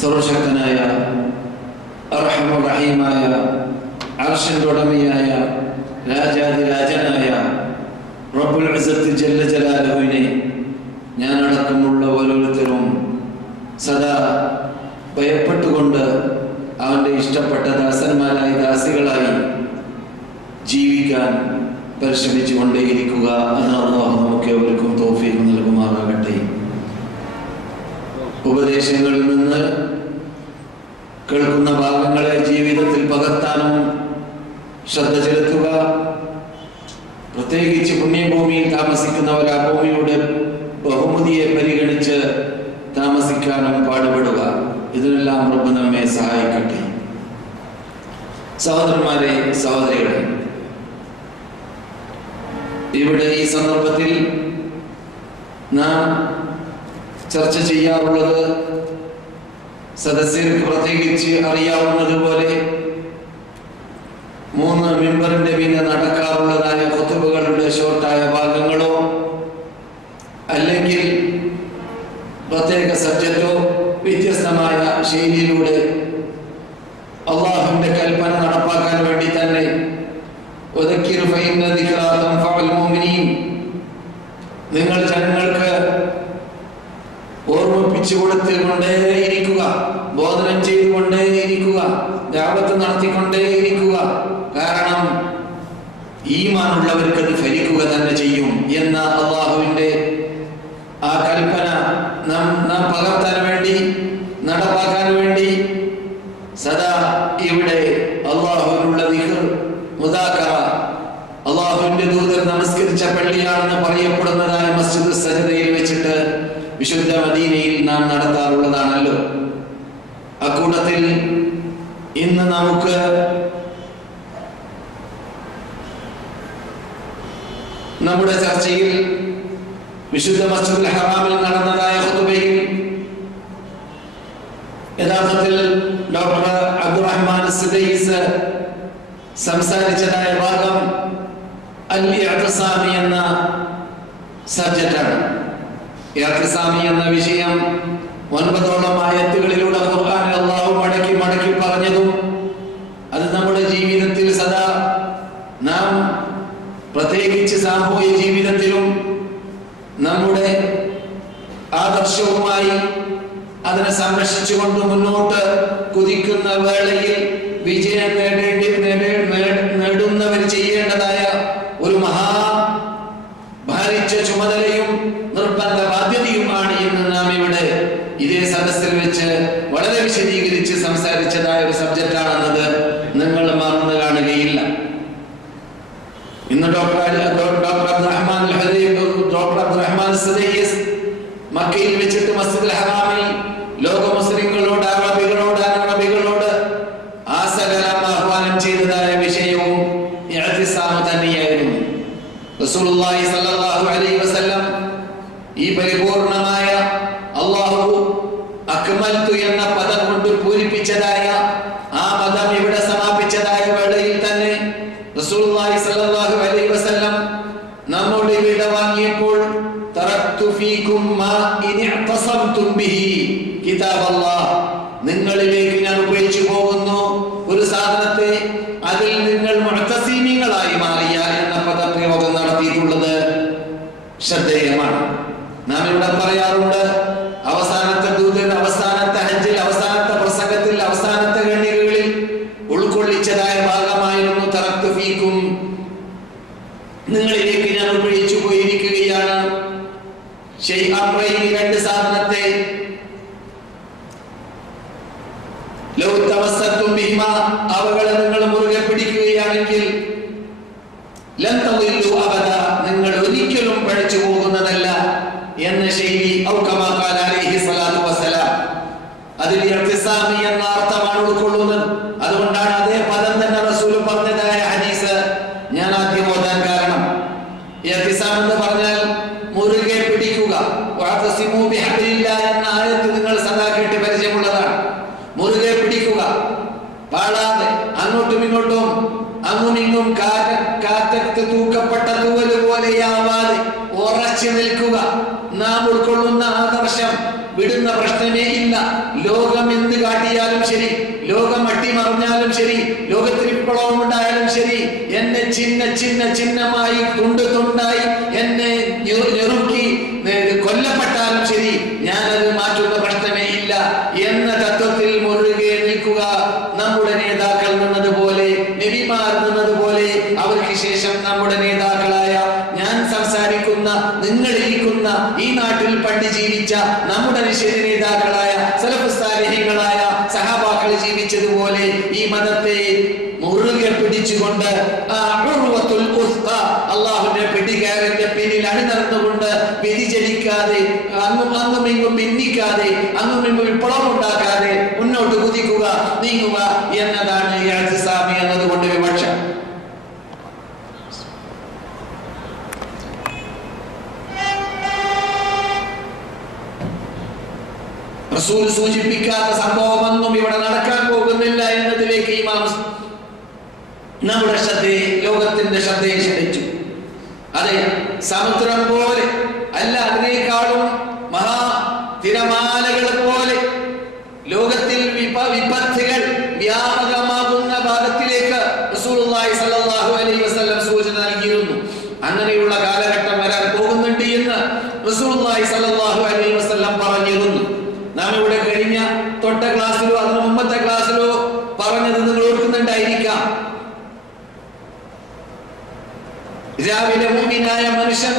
സർവശക്തനായ അർഹമർ റഹീമായ അർശിന്റെ ഉടമയായ രാജാതിരാജനായ റബ്ബുൽ ഇസ്സത്ത് ജല്ല ജലാലുവിനെ ഞാനടക്കമുള്ള ഓരോരുത്തരും സദാ ഭയപ്പെട്ടുകൊണ്ട് അവൻ്റെ ഇഷ്ടപ്പെട്ട ദാസന്മാരായി ദാസികളായി ജീവിക്കാൻ പരിശ്രമിച്ചു കൊണ്ടേയിരിക്കുക. അല്ലാഹു നമുക്ക് അവർക്കും തൗഫീഖ് നൽകുമാറാകട്ടെ. ഉപദേശങ്ങളിൽ നിന്ന് കേൾക്കുന്ന ഭാഗങ്ങളെ ജീവിതത്തിൽ പകർത്താനും ശ്രദ്ധ ചെലുത്തുക. പ്രത്യേകിച്ച് പുണ്യഭൂമിയിൽ താമസിക്കുന്നവർ ആ ഭൂമിയുടെ ബഹുമതിയെ പരിഗണിച്ച് താമസിക്കാനും പാടുപെടുക. ഇതിനെല്ലാം റബ്ബ് നമ്മെ സഹായിക്കട്ടെ. സഹോദരന്മാരെ, സഹോദരികളെ, ഇവിടെ ഈ സന്ദർഭത്തിൽ നാം ചർച്ച ചെയ്യാറുള്ളത് സദസ്യർക്ക് പ്രത്യേകിച്ച് അറിയാവുന്നതുപോലെ 3 മിമ്പറിന്റെ പിന്നെ നടക്കാറുള്ളതായ ഖുതുബകളുടെ ഷോർട്ടായ ഭാഗങ്ങളോ അല്ലെങ്കിൽ പ്രത്യേക സബ്ജക്റ്റോ വ്യത്യസ്തമായ ശൈലിയിലൂടെ അള്ളാഹുവിന്റെ കൽപ്പന നടപ്പാക്കാൻ വേണ്ടി തന്നെ നിങ്ങൾ ജനങ്ങൾക്ക് ഓർമ്മിപ്പിച്ചു കൊടുത്തുകൊണ്ടേയിരിക്കുക, ബോധനം ചെയ്തുകൊണ്ടേയിരിക്കുക, ദഅവത്ത് നടത്തിക്കൊണ്ടേയിരിക്കുക. കാരണം ഈമാനുള്ളവർക്ക് അത് ഫലിക്കുക തന്നെ ചെയ്യും എന്ന അള്ളാഹുവിന്റെ ആ കൽപ്പന നാം പകർത്താൻ വേണ്ടി, നടപ്പാക്കാൻ വേണ്ടി സദാ ഇവിടെ അള്ളാഹുവിനുള്ള ദിക്ർ, മുദാക്കറ, അള്ളാഹുവിന്റെ ദൂതർ നമസ്കരിച്ച പള്ളിയാണെന്ന് പറയപ്പെടുന്നതായ മസ്ജിദ് സജദയിൽ വെച്ചിട്ട് വിശുദ്ധ മദീനയിൽ നാം നടത്താറുള്ളതാണല്ലോ. അക്കൂട്ടത്തിൽ ഇന്ന് നമുക്ക് നമ്മുടെ ചർച്ചയിൽ വിശുദ്ധ മസ്ജിദുൽ ഹറാമിൽ നടന്നതായ ഖുതുബയിൽ യഥാർത്ഥത്തിൽ ഡോക്ടർ അബ്ദുറഹ്മാൻ സുദൈസ് സംസാരിച്ചതായ ഭാഗം അൽ-ഇഅ്തിസാമി എന്ന സബ്ജക്റ്റാണ്. ഇഅ്തിസാമി എന്ന വിഷയം 9ഓളം ആയത്തുകളിലൂടെ ഖുർആനിൽ അല്ലാഹു മടക്കി മടക്കി പറഞ്ഞതും അത് നമ്മുടെ ജീവിതത്തിൽ സദാ നാം പ്രത്യേകിച്ച് സാമൂഹിക ജീവിതത്തിലും നമ്മുടെ ആദർശവുമായി അതിനെ സംരക്ഷിച്ചുകൊണ്ട് മുന്നോട്ട് കുതിക്കുന്ന വേളയിൽ വിജയം നേടുന്നവർ ചെയ്യേണ്ടതായ ഒരു ഭാരിച്ച ചുമതലയും നിർബന്ധ ബാധ്യതയുമാണ് എന്ന് നാം ഇവിടെ ഇതേ സദസ്സിൽ വെച്ച് വളരെ വിശദീകരിച്ച് സംസാരിച്ചതായ ഒരു സബ്ജക്റ്റാണെന്നത് നിങ്ങൾ മറന്നു കാണുകയില്ല. ഇന്ന് ഡോക്ടർ അബ്ദുറഹ്മാൻ സുദൈസ് മക്കയിൽ വെച്ചിട്ട് മസ്ജിദുൽ ഹറാമിൽ ലോക മുസ്ലിങ്ങളോട്, അറബികളോട് ആസകലം ആഹ്വാനം ചെയ്തതായ വിഷയവും ഇഅ്തിസാം തന്നെയായിരുന്നു. റസൂലുള്ളാഹി സ്വല്ലല്ലാഹു അലൈഹി വസല്ലം ഈ പരിപൂർണമായ അല്ലാഹു അക്മൽതു എന്ന പദം കൊണ്ട് പൂരിപ്പിച്ചതായ ആ പദം ഇവിടെ സമാപിച്ചതായ വേളയിൽ തന്നെ റസൂലുള്ളാഹി സ്വല്ലല്ലാഹു അലൈഹി വസല്ലം നമ്മോട് വിട വാങ്ങിയപ്പോൾ തറക്തു ഫീകും മാ ഇൻ ഇഅ്തസംതും ബിഹി കിതാബല്ലാഹ്, നിങ്ങളിലേക്ക് ഞാൻ ഉപയോഗിച്ചു പോകുന്നു ഒരു സാധനത്തെ, അതിൽ നിങ്ങൾ മുഅ്തസിമീങ്ങളായി മാറിയ എന്ന പദപ്രയോഗം നടത്തിയിട്ടുള്ളത് ശ്രദ്ധേയമാണ്. നാം ഇവിടെ പറയാറുണ്ട്, അവസാനത്തെ ദൂതൻ, അവസാനത്തെ ഹജ്ജിൽ, അവസാനത്തെ പ്രസംഗത്തിൽ, അവസാനത്തെ ഗണ്യകളിൽ ഉൾക്കൊള്ളിച്ചതായ ഭാഗമായിരുന്നു തറക്തു ഫീകും, നിങ്ങളിലേക്ക് ഞാൻ ഉപയോഗിച്ചു പോയിരിക്കുകയാണ്. രണ്ട് സാധനത്തെ അവകളെ നിങ്ങൾ മുറുകെ പിടിക്കുകയാണെങ്കിൽ നിങ്ങൾ ഒരിക്കലും പഴിച്ചു പോകുന്നതല്ല എന്ന ശൈലി അതിൽ ഇഅ്തിസാമി എന്ന അർത്ഥമാണ് ഉൾക്കൊള്ളുന്നത്. അതുകൊണ്ടാണ് അതേ പദം തന്നെ റസൂൽ പറഞ്ഞതായ ഹദീസ് ഞാൻ ആദ്യം ഓതാൻ കാരണം. ഇഅ്തിസാം എന്ന് പറഞ്ഞാൽ മുറുകെ പിടിക്കുക. വഅതസിമു ബിഹബ്ലില്ലാഹി എന്ന ആയത്ത് നിങ്ങൾ സദാ കേട്ട് പരിചയമുള്ളതാണ്. മുറുകെ പിടിക്കുക, പാടാതെ അങ്ങോട്ടും ഇങ്ങോട്ടും അങ്ങും ഇങ്ങും കാറ്റത്ത് തൂക്കപ്പെട്ട തൂവല് പോലെയാവാതെ ഉറച്ചു നിൽക്കുക. നാം ഉൾക്കൊള്ളുന്ന ആദർശം വിടുന്ന പ്രശ്നമേ ഇല്ല. ലോകം എന്ത് ചിഹ്നമായി തുണ്ടായി എന്നെ ഞെറുക്കി കൊല്ലപ്പെട്ടാലും ശരി ഞാനത് മാറ്റുന്ന പ്രശ്നമേ ഇല്ല എന്ന തത്വത്തിൽ മുറുകെ നിൽക്കുക. നമ്മുടെ നേതാക്കൾ നിന്നതുപോലെ, നബിമാർ നിന്നതുപോലെ അവർക്ക് ശേഷം നമ്മുടെ നേതാക്കളായ ഞാൻ സംസാരിക്കുന്ന, നിങ്ങളിരിക്കുന്ന ഈ നാട്ടിൽ പണ്ട് ജീവിച്ച നമ്മുടെ നിശ്ചിത നേതാക്കളായ സലഫ് സാലിഹീങ്ങളായ സഹാബാക്കൾ ജീവിച്ചതുപോലെ ഈ മതത്തെ മുറുകെ പിടിച്ചുകൊണ്ട് അള്ളാഹുവിന്റെ പിടികാരന്റെ പിന്നിൽ അണിനിറന്നുകൊണ്ട് വ്യതിചലിക്കാതെ, അങ്ങും ഇങ്ങും ഭിന്നിക്കാതെ, അങ്ങും ഇങ്ങും വിപ്ലവം ഉണ്ടാക്കാതെ മുന്നോട്ട് കുതിക്കുക, നീങ്ങുക എന്നതാണ് ഇഅ്തിസാമി എന്നതുകൊണ്ട് വിവക്ഷ. റസൂൽ സൂചിപ്പിക്കാത്ത സംഭവമൊന്നും ഇവിടെ നടക്കാൻ പോകുന്നില്ല എന്നതിലേക്ക് ഇമാം നമ്മുടെ ശ്രദ്ധയെ, ലോകത്തിന്റെ ശ്രദ്ധയെ ക്ഷണിച്ചു. അതെ, സമുദ്രം പോലെ അല്ല, അതിനേക്കാളും മഹാ തിരമാലകൾ പോലെ ലോകത്തിൽ വിപത്തുകൾ വ്യാപകമാകുന്ന ഭാഗത്തിലേക്ക് റസൂലുള്ളാഹി സ്വല്ലല്ലാഹു അലൈഹി വസല്ലം സൂചന നൽകിയിരുന്നു. അങ്ങനെയുള്ള കാലഘട്ടം വരാൻ പോകുന്നുണ്ട് എന്ന് റസൂലുള്ളാഹി സ്വല്ലല്ലാഹു അലൈഹി വസല്ലം പറഞ്ഞിരുന്നു. നാം ഇവിടെ കഴിഞ്ഞ തൊട്ട ക്ലാസ്സിലോ അതിന് മുമ്പത്തെ ക്ലാസ്സിലോ പറഞ്ഞത് നിങ്ങൾ ഓർക്കുന്നുണ്ടായിരിക്കാം. രാവിലെ മുഅ്മിനായ മനുഷ്യൻ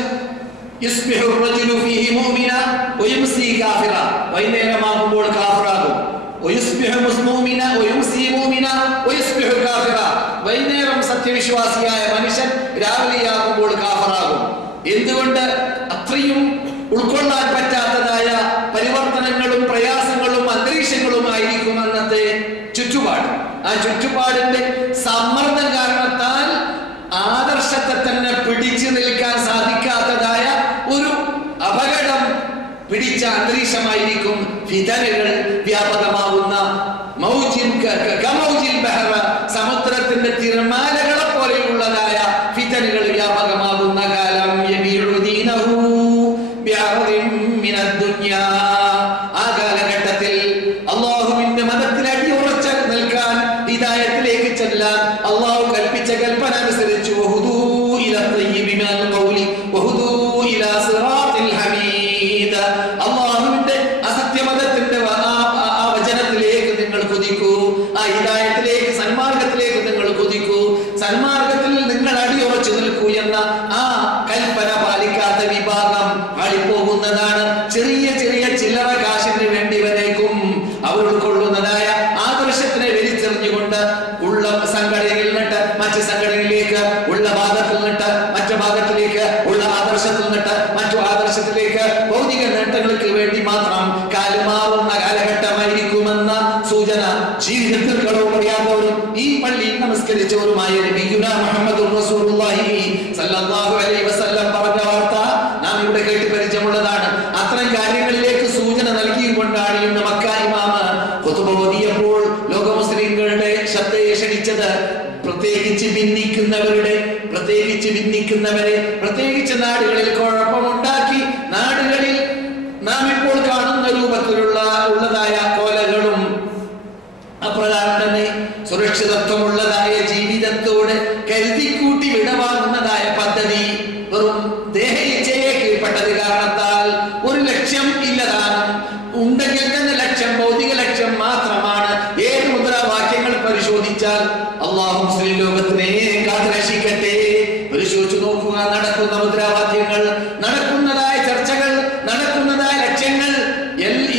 യുസ്ബിഹു റജുലു ഫീഹി മുഅ്മിന വയുംസി കാഫിറ, വൈകുന്നേരമാകുമ്പോൾ കാഫിറാകും. വയുസ്ബിഹു മുസ്ലിമീന വയുംസി മുഅ്മിന വയുസ്ബിഹു കാഫിറ, വൈകുന്നേരം സത്യവിശ്വാസിയായ മനുഷ്യൻ രാവിലെയാകുമ്പോൾ കാഫിറാകും. എന്തുകൊണ്ട്? അത്രയും ഉൾക്കൊള്ളാൻ പറ്റാത്തതായ പരിവർത്തനങ്ങളും പ്രയാസങ്ങളും അന്തരീക്ഷങ്ങളും ആയിരിക്കും അന്നത്തെ ചുറ്റുപാട്. ആ ചുറ്റുപാടിന്റെ സമ്മർദ്ദം കാരണത്താൽ ആദർശത്തെ തന്നെ പിടിച്ചു നിൽക്കാൻ സാധിക്കാത്തതായ ഒരു അപകടം പിടിച്ച അന്തരീക്ഷമായിരിക്കും ഫിതനകൾ വ്യാപകമാകുന്ന സമുദ്രത്തിന്റെ തിരമാലകളെ പോലെയുള്ളതായ ഫിതനകൾ വ്യാപകമാകുന്ന കാലം. ആ കാലഘട്ടത്തിൽ അള്ളാഹുവിന്റെ മതത്തിൽ അടിയുറച്ച് നിൽക്കാൻ, ഹിദായത്തിലേക്ക് ചെല്ലാൻ അള്ളാഹു കൽപ്പിച്ച കൽപ്പന അനുസരിച്ച് അള്ളാഹുവിന്റെ അസത്യമതത്തിന്റെ ആ വചനത്തിലേക്ക് നിങ്ങൾ കുതിക്കൂ, ആ ഹിദായത്തിലേക്ക്, സന്മാർഗത്തിലേക്ക് നിങ്ങൾ കുതിക്കൂ, സന്മാർഗത്തിൽ നിങ്ങൾ അടിയുറച്ചു നിൽക്കൂ എന്ന ആ കൽപ്പന പാലിക്കാത്ത വിഭാഗം ആളിപ്പോകുന്നതാണ്. ചെറിയ ചെറിയ ചില്ലറ കാശിന് വേണ്ടി വരേക്കും അവർ ഉൾക്കൊള്ളുന്നതായ ആദർശത്തിനെ വലിച്ചെറിഞ്ഞുകൊണ്ട് ഉള്ള സംഘടനയിൽ നിന്നിട്ട് മറ്റു സംഘടനയിലേക്ക്, ഉള്ള ഭാഗത്തിൽ നിന്നിട്ട് മറ്റു ഭാഗത്തിലേക്ക്, ഉള്ള ആദർശത്തിൽ നിന്നിട്ട് മറ്റു ആദർശത്തിലേക്ക് ഭൗതിക നേട്ടങ്ങൾക്ക് വേണ്ടി മാത്രം കാലുമാറുന്ന കാലഘട്ടമായിരിക്കുമെന്ന സൂചന ജീവിതത്തിൽ കളവ് പറയാത്തവരും ഈ പള്ളിയിൽ നമസ്കരിച്ചവരുമായ നബിയുനാ മുഹമ്മദുർ റസൂലുള്ളാഹി സ്വല്ലല്ലാഹു അലൈഹി വസല്ലം പറഞ്ഞ വാർത്ത നാം ഇവിടെ കേട്ട് പരിചയമുള്ളതാണ്. അത്തരം കാര്യങ്ങളിലേക്ക് സൂചന നൽകിക്കൊണ്ടാണ് ഇന്ന് മക്ക ഇമാമ് ഖുതുബ ഓതിയപ്പോൾ ലോക മുസ്ലിങ്ങളുടെ ശ്രദ്ധയെ ക്ഷണിച്ചത്. പ്രത്യേകിച്ച് ഭിന്നിക്കുന്നവരെ, പ്രത്യേകിച്ച് നാടുകളിൽ കുഴപ്പമുണ്ടാക്കി, നാടുകളിൽ നാം ഇപ്പോൾ കാണുന്ന രൂപത്തിലുള്ളതായ കോലകളും അപ്രകാരം തന്നെ സുരക്ഷിതത്വമുള്ളതായ ജീവിതത്തോട് കരുതിക്കൂട്ടി വിടവാങ്ങുന്നതായ പദ്ധതി വെറും ദേഹ ഇച്ഛയെ കീഴ്പ്പെട്ടത് കാരണത്താൽ ഒരു ലക്ഷ്യം ഇല്ലതാനും, ഉണ്ടെങ്കിൽ തന്നെ ലക്ഷ്യം ഭൗതിക ലക്ഷ്യം മാത്രമാണ്. ഏത് മുദ്രാവാക്യങ്ങൾ പരിശോധിച്ചാൽ അള്ളാഹു മുസ്ലിം ലോകത്തിനെ കാത്തുരക്ഷിക്കട്ടെ. പരിശോധിച്ചു നോക്കുക, നടക്കുന്ന മുദ്രാവാക്യങ്ങൾ, നടക്കുന്നതായ ചർച്ചകൾ, നടക്കുന്നതായ ലക്ഷ്യങ്ങൾ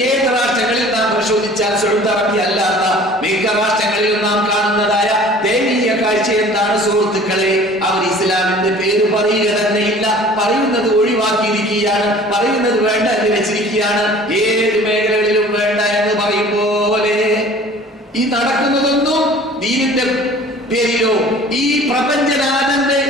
ഏത് രാഷ്ട്രങ്ങളിൽ നാം പരിശോധിച്ചാൽ സൗദി അറേബ്യ അല്ലാത്ത മിക്ക രാഷ്ട്രങ്ങളിലും നാം കാണുന്നതായ ദയനീയ കാഴ്ച എന്താണ് സുഹൃത്തുക്കളെ? അവർ ഇസ്ലാമിന്റെ പേര് പറയുക തന്നെയില്ല, പറയുന്നത് ഒഴിവാക്കിയിരിക്കുകയാണ്, പറയുന്നത് വേണ്ട എന്ന് വെച്ചിരിക്കുകയാണ്. ഏത് മേഖലകളിലും വേണ്ട എന്ന് പറയും പോലെ ഈ നടക്കുന്നതൊന്നും ദീനിന്റെ പേരിലോ ഈ പ്രപഞ്ചനാഥന്റെ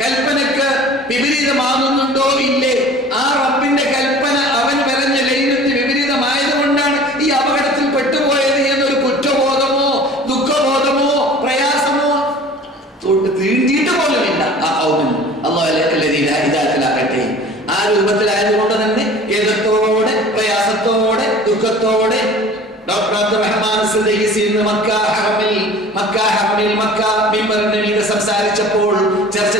കൽപ്പനക്ക് വിപരീതമാകുന്നുണ്ടോ ഇല്ലേ? ആ റബ്ബിന്റെ കൽപ്പന അവൻ വരഞ്ഞ ലൈനത്തിന് വിപരീതമായതുകൊണ്ടാണ് ഈ അപകടത്തിൽ പെട്ടുപോയത് എന്നൊരു കുറ്റബോധമോ ദുഃഖബോധമോ പ്രയാസമോ തീണ്ടിയിട്ട് പോലുമില്ല ആ കൗമിന്. അല്ലാഹുലാകട്ടെ. ആ രൂപത്തിലായതുകൊണ്ട് തന്നെ ഏതത്തോടെ, പ്രയാസത്തോടെ, ദുഃഖത്തോടെ ഡോക്ടർ അബ്ദുറഹ്മാൻ സുദൈസി മക്ക ഹറമിൽ മിമ്പറിന്റെ മീതെ സംസാരിച്ചപ്പോൾ, ചർച്ച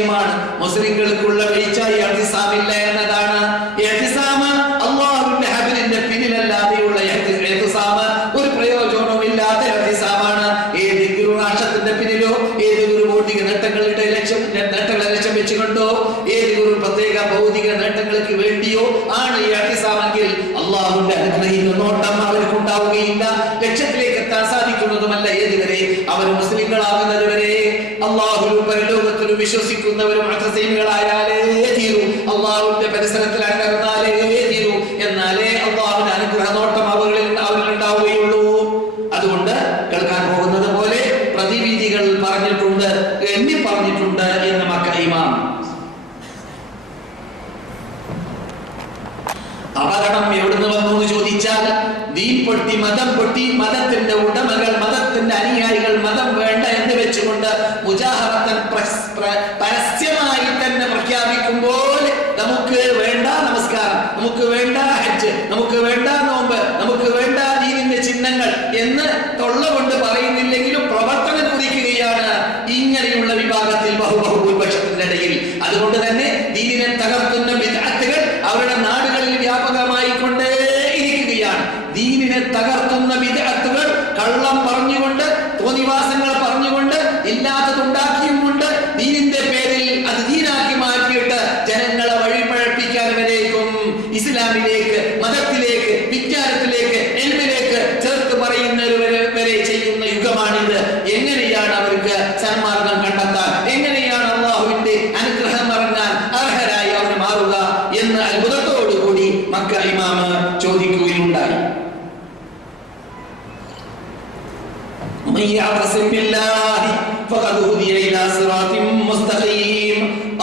വിഷയമാണ്. മുസ്ലിങ്ങൾക്കുള്ള വീഴ്ച ഇഅ്തിസാമില്ല എന്നതാണ്. ഇഅ്തിസാം അല്ലാഹുവിന്റെ ഹബലിന്റെ പിന്നിലല്ലാതെയുള്ള ഇഅ്തിസാം ഒരു പ്രയോജനവുമില്ലാത്ത ഇഅ്തിസാമാണ്. ഏതെങ്കിലും രാഷ്ട്രത്തിന്റെ പിന്നിലോ ഏതെങ്കിലും ഭൗതിക നേട്ടങ്ങളുടെ ലക്ഷ്യം വെച്ചുകൊണ്ടോ ഏതെങ്കിലും പ്രത്യേക ഭൗതിക നേട്ടങ്ങൾക്ക് വേണ്ടിയോ ആണ് ഇഅ്തിസാമെങ്കിൽ അല്ലാഹുവിന്റെ അനുഗ്രഹീത നോട്ടം അവർക്ക് ഉണ്ടാവുകയില്ല. ലക്ഷ്യത്തിലേക്ക് എത്താൻ സാധിക്കുന്നതുമല്ല. ഏതുവരെ അവർ മുസ്ലിങ്ങളാകുന്നത് വരെ അല്ലാഹുവിലും പരലോകത്തിലും വിശ്വസിക്കുന്നവരും മുഅ്തസിമുകളായാലേ തീരൂ. അല്ലാഹുവിന്റെ പരിസരത്തിൽ അടങ്ങുന്നാലേ തീരൂ. എന്നാലേ അല്ലാഹുവിന്റെ അനുഗ്രഹ നോട്ടം അവരിൽ ഉണ്ടാവുകയുള്ളൂ. അതുകൊണ്ട് കേൾക്കാൻ പോകുന്നത് പോലെ പ്രതിവിധികൾ പറഞ്ഞിട്ടുണ്ട്, എണ്ണി പറഞ്ഞിട്ടുണ്ട് എന്ന് മക്ക ഇമാം. അപകടം എവിടുന്ന് വന്നു എന്ന് ചോദിച്ചാൽ ദീൻ പൊട്ടി, മതം പൊട്ടി, മതത്തിന്റെ ഉടമകൾ, മതത്തിന്റെ അനുയായികൾ മതം വേണ്ട എന്ന് വെച്ചുകൊണ്ട് മുജാഹറത്തൻ പരസ്യമായി തന്നെ പ്രഖ്യാപിക്കുമ്പോൾ നമുക്ക് വേണ്ട നമസ്കാരം, നമുക്ക് വേണ്ട ഹജ്ജ്, നമുക്ക് വേണ്ട നോമ്പ്, നമുക്ക് വേണ്ട ദീനിന്റെ ചിഹ്നങ്ങൾ എന്ന് തൊള്ള കൊണ്ട് പറയുന്നില്ലെങ്കിലും പ്രവർത്തനം കുറിക്കുകയാണ് ഇങ്ങനെയുള്ള വിഭാഗത്തിൽ ബഹുഭൂരിപക്ഷത്തിന്റെ ഇടയിൽ. അതുകൊണ്ട് തന്നെ ദീനിനെ തകർക്കുന്ന ബിദ്അത്തുകൾ അവരുടെ നാടുകളിൽ വ്യാപകമായി കൊണ്ടേയിരിക്കുകയാണ്. ദീനിനെ തകർത്തുന്ന ബിദ്അത്തുകൾ കള്ളം പറഞ്ഞുകൊണ്ട്, തോന്നിവാസങ്ങൾ പറഞ്ഞുകൊണ്ട്, ഇല്ലാത്തതുണ്ടാക്കിയും കൊണ്ട് ദീനിന്റെ പേരിൽ അത് ദീനാക്കി മാറ്റിയിട്ട് ജനങ്ങളെ വഴിപഴപ്പിക്കാൻ വരേക്കും ഇസ്ലാമിലേക്ക്, മതത്തിലേക്ക്, വിജ്ഞാനത്തിലേക്ക്, എൽമിലേക്ക് ചേർത്ത് പറയുന്നവരെ വരെ ചെയ്യുന്ന യുഗമാണിത്. എങ്ങനെയാണ് അവർക്ക് സന്മാർഗം കണ്ടെത്താൻ, എങ്ങനെയാണ് അല്ലാഹുവിന്റെ അനുഗ്രഹം ഇറങ്ങാൻ അർഹരായി അവർ മാറുക എന്ന് അത്ഭുതത്തോടുകൂടി മക്ക ഇമാം ചോദിക്കുകയുണ്ടായി.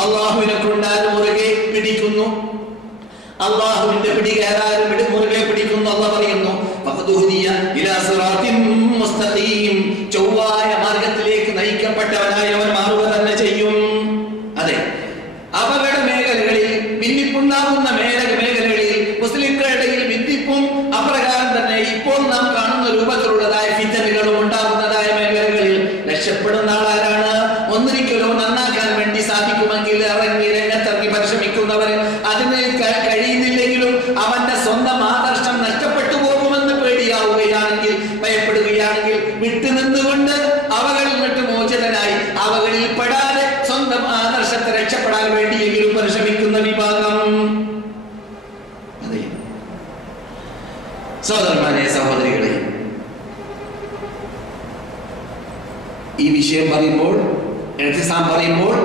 അല്ലാഹുവിനെ കൊണ്ടാരും മുറുകെ പിടിക്കുന്നു, അല്ലാഹുവിന്റെ പിടികാരും മുറുകെ പിടിക്കുന്നു. അല്ലാഹു പറയുന്നു ചൊവ്വായ മാർഗത്തിലേക്ക് നയിക്കപ്പെട്ടവനായി അവൻ മാറുക തന്നെ ചെയ്യും. അതെ, അപകട മേഖലകളിൽ, ഭിന്നിപ്പുണ്ടാകുന്ന മേഖലകളിൽ, മുസ്ലിംകളുടെ ഭിന്നിപ്പും അപ്രകാരം തന്നെ ഇപ്പോൾ നാം കാണുന്ന രൂപത്തിലുള്ളതായ ഫിത്നകളും ഉണ്ടാകുന്നതായ മേഖലകളിൽ രക്ഷപ്പെടുന്ന ആളാരാണ്? ഒന്നിരിക്കലോ നന്നാക്കാൻ വേണ്ടി സാധിക്കുമെങ്കിൽ ഇറങ്ങി രംഗത്തിറങ്ങി പരിശ്രമിക്കുന്നവർ, അതിന് കഴിയുന്നില്ലെങ്കിലും അവന്റെ സ്വന്തം ആദർശം നഷ്ടപ്പെട്ടു പോകുമെന്ന് പേടിയാവുകയാണെങ്കിൽ, ഭയപ്പെടുകയാണെങ്കിൽ വിട്ടുനിന്നുകൊണ്ട് അവകളിൽ നിന്നിട്ട് മോചിതനായി അവകളിൽ പെടാതെ സ്വന്തം ആദർശത്തെ രക്ഷപ്പെടാൻ വേണ്ടിയെങ്കിലും പരിശ്രമിക്കുന്ന വിഭാഗം. അതെ സഹോദരന്മാരെ, സഹോദരികളെ, ഈ വിഷയം പറയുമ്പോൾ, ഇഅ്തിസാം പറയുമ്പോൾ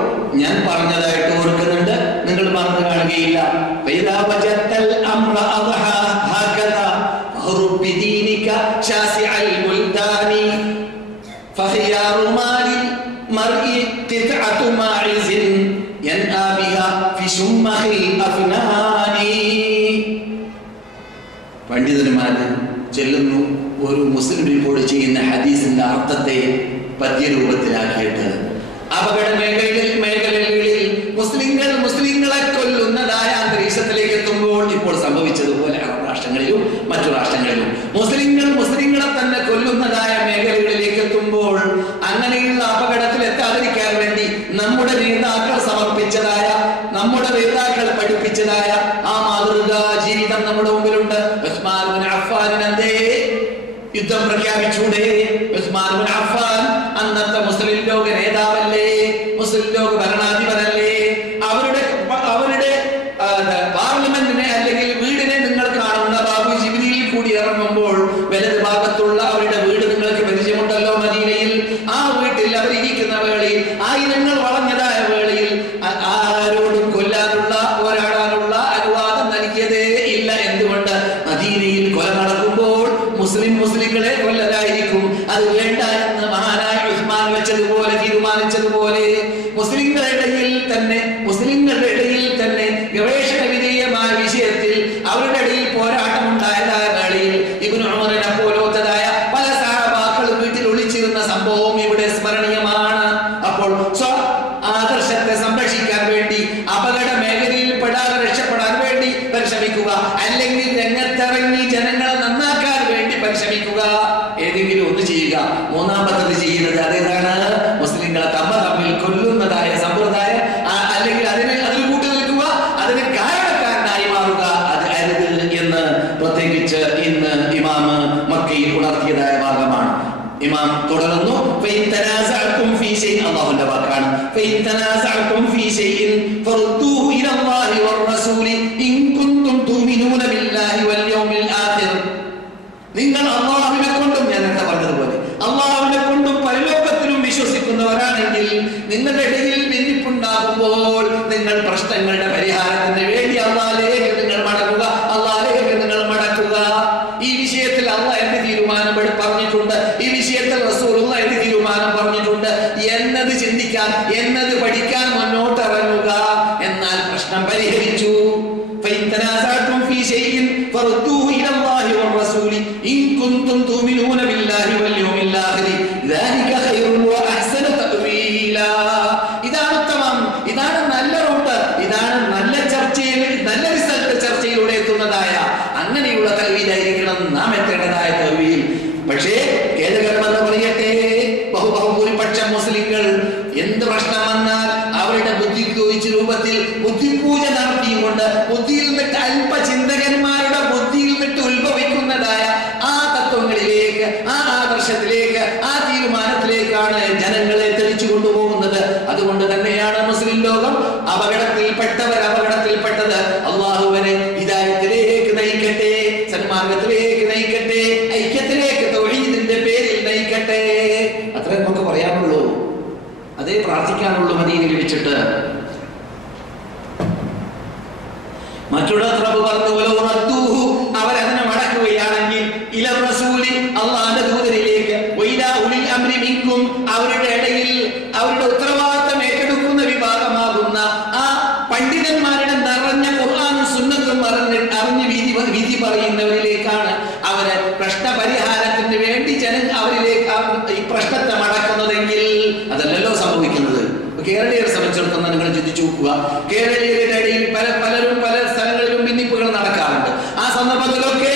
ഞാൻ പറഞ്ഞതായിട്ട് ഓർക്കുന്നുണ്ട്, നിങ്ങൾ മറന്നു കാണുകയില്ല. പണ്ഡിതന്മാര് ചെല്ലുന്നു ഒരു മുസ്ലിം റിപ്പോർട്ട് ചെയ്യുന്ന ഹദീസിന്റെ അർത്ഥത്തെ പദ്യരൂപത്തിലാക്കിയിട്ട് അപകട മേഖലകളിൽ മുസ്ലിങ്ങളെ കൊല്ലുന്നതായ അന്തരീക്ഷത്തിലേക്ക് എത്തുമ്പോൾ, ഇപ്പോൾ സംഭവിച്ചതുപോലെ അറബ് രാഷ്ട്രങ്ങളിലും മറ്റു രാഷ്ട്രങ്ങളിലും മുസ്ലിങ്ങളെ തന്നെ കൊല്ലുന്നതായ മേഖലകളിലേക്ക് എത്തുമ്പോൾ, അങ്ങനെയുള്ള അപകടത്തിൽ എത്താതിരിക്കാൻ വേണ്ടി നമ്മുടെ നേതാക്കൾ സമർപ്പിച്ചതായ, നമ്മുടെ നേതാക്കൾ പഠിപ്പിച്ചതായ ആ മാതൃകാ ജീവിതം നമ്മുടെ മുമ്പിലുണ്ട്. ഉസ്മാൻ ഇബ്നു അഫ്ഫാനിന് എന്തേ യുദ്ധം പ്രഖ്യാപിച്ചൂടെ? ഉസ്മാൻ ഇബ്നു അഫ്ഫാൻ അന്നത്തെ മുസ്ലിം ലോക നേതാവല്ലേ, മുസ്ലിം ലോക ഭരണാധിപരല്ലേ? അവരുടെ പാർലമെന്റിനെ അല്ലെങ്കിൽ വീടിനെ നിങ്ങൾ കാണുന്ന ബാബു ജിബ്രീൽ കൂടി ഇറങ്ങുമ്പോൾ വലത് ഭാഗത്തുള്ള അവരുടെ വീട് നിങ്ങൾക്ക് പരിചയമുണ്ടല്ലോ, മദീനയിൽ. ആ വീട്ടിൽ അവരിയ്ക്കുന്ന വേളയിൽ, ആയിരങ്ങൾ വളഞ്ഞതായ വേളയിൽ ആരോടും കൊല്ലാനുള്ള, പോരാടാനുള്ള അനുവാദം നൽകിയതേ ഇല്ല. എന്തുകൊണ്ട്? മദീനയിൽ കൊല നടക്കുമ്പോൾ മുസ്ലിങ്ങളെ കൊല്ലലായിരിക്കും, അത് വേണ്ട എന്ന് മഹാനായ ഉസ്മാൻ വെച്ചതുപോലെ, തീരുമാനിച്ചതുപോലെ മുസ്ലിങ്ങളുടെ ഇടയിൽ തന്നെ ഗവേഷണ വിധേയമായ വിഷയത്തിൽ അവരുടെ ഇടയിൽ പോരാട്ടം ഉണ്ടായതായ വേളയിൽ ഇബ്നു ഉമറിനെ പോലത്തതായ പല സഹാബാക്കളും വീട്ടിൽ ഒളിച്ചിരുന്ന സംഭവം ഇവിടെ സ്മരണീയമാണ്. അപ്പോൾ ആദർശത്തെ സംരക്ഷിക്കാൻ വേണ്ടി, അപകട മേഖലയിൽ പെടാതെ രക്ഷപ്പെടാൻ വേണ്ടി പരിശ്രമിക്കുക, അല്ലെങ്കിൽ രംഗത്തിറങ്ങി ജനങ്ങളെ നന്നാക്കാൻ വേണ്ടി പരിശ്രമിക്കുക. ഏതെങ്കിലും ഒന്ന് ചെയ്യുക. മൂന്നാമത്തത് ചെയ്യുന്നത് അതേതാണ്? മുസ്ലിങ്ങളെ തമ്മിൽ കൊല്ലുന്നതായ സമ്പ്രദായം, ആ എന്ന് ഇമാം മക്കയിൽ ഉണർത്തിയതായ ഭാഗമാണ്. ഇമാം തുടർന്നു അല്ലാഹുവിന്റെ വാക്കാണ് നിങ്ങൾ അല്ലാഹുവിനെ കൊണ്ടും, ഞാൻ നേരത്തെ പറഞ്ഞതുപോലെ അല്ലാഹുവിനെ കൊണ്ടും പരലോകത്തിലും വിശ്വസിക്കുന്നവരാണെങ്കിൽ നിങ്ങളുടെ ഇടയിൽ ഭിന്നിപ്പുണ്ടാകുമ്പോൾ നിങ്ങൾ പ്രശ്നങ്ങളുടെ പരിഹാരത്തിന് വേണ്ടി അല്ലാഹുവിലേക്ക് നിങ്ങൾ മടങ്ങുക, അല്ലാഹുവിലേക്ക് നിങ്ങൾ മടക്കുക. ഈ വിഷയത്തിൽ അല്ലാഹ് എന്ത് തീരുമാനം പറഞ്ഞിട്ടുണ്ട്, ഈ വിഷയത്തിൽ റസൂലുള്ളാഹി എന്ത് തീരുമാനം പറഞ്ഞിട്ടുണ്ട് എന്നത് ചിന്തിക്കാൻ, എന്നത് പഠിക്കാൻ മുന്നോട്ട് ഇറങ്ങുക. എന്നാൽ പ്രശ്നം പരിഹരിച്ചു. ഇതാണ് ഉത്തമം, ഇതാണ് നല്ല റൂട്ട്, ഇതാണ് നല്ല ചർച്ചയിൽ, നല്ല റിസൾട്ട് ചർച്ചയിലൂടെ എത്തുന്നതായ അങ്ങനെയുള്ള തൗഹീദായിരിക്കണം നാം എത്തേണ്ടതായ തൗഹീദ്. പക്ഷേ ഖേദകരമെന്ന് പറയട്ടെ, ബഹുഭൂരിപക്ഷം മുസ്ലിങ്ങൾ എന്ത് പ്രശ്നം വന്നാൽ അവരുടെ ബുദ്ധിക്ക് യോജിച്ച രൂപത്തിൽ ബുദ്ധിപൂജ നടത്തിയും കൊണ്ട് ബുദ്ധിയിൽ നിന്നിട്ട് അല്പചിന്തകന്മാരുടെ ബുദ്ധിയിൽ നിന്നിട്ട് ഉത്ഭവിക്കുന്നതായ ആ തത്വങ്ങളിലേക്ക്, ആ ആദർശത്തിലേക്ക്, ആ തീരുമാനത്തിലേക്കാണ് ജനങ്ങളെ തെളിച്ചു കൊണ്ടുപോകുന്നത്. അതുകൊണ്ട് തന്നെയാണ് മുസ്ലിം ലോകം അപകടത്തിൽപ്പെട്ടത്. അല്ലാഹുവിനെ ഹിദായത്തിലേക്ക് നയിക്കട്ടെ, സന്മാർഗത്തിലേക്ക് നയിക്കട്ടെ, ഐക്യത്തിലേക്ക് തൗഹീദിന്റെ പേരിൽ നയിക്കട്ടെ. അത്രേ നമുക്ക് പറയാനുള്ളൂ, അതേ പ്രാർത്ഥിക്കാനുള്ളൂ മദീനയിൽ വെച്ചിട്ട്. മറ്റുള്ള റബ്ബ് പറഞ്ഞു അവരതിനെ മടക്കുകയാണെങ്കിൽ ഇല റസൂലി, അല്ലാഹുവിന്റെ ദൂതനിലേക്ക്, വഇലാ ഉലിൽ അംരി മിൻകും, അവരുടെ ഇടയിൽ അവരുടെ ഉത്തരവാദിത്തം ഏറ്റെടുക്കുന്ന വിഭാഗമാകുന്ന ആ പണ്ഡിതന്മാരുടെ നിറഞ്ഞ ഖുർആനും സുന്നത്തും അറിഞ്ഞ് വിധി പറയുന്നവരിലേക്കാണ് അവര് പ്രശ്ന പരിഹാരത്തിന് വേണ്ടി അവരിലേക്ക് ഈ പ്രശ്നത്തെ മടക്കുന്നതെങ്കിൽ അതല്ലല്ലോ സംഭവിക്കുന്നത്. കേരളീയരെ സംബന്ധിച്ചിടത്തോളം നിങ്ങൾ ചിന്തിച്ചു നോക്കുക, കേരളീയരുടെ ഇടയിൽ പലരും പല സ്ഥലങ്ങളിലും ഭിന്നിപ്പുകൾ നടക്കാറുണ്ട്. ആ സന്ദർഭത്തിലൊക്കെ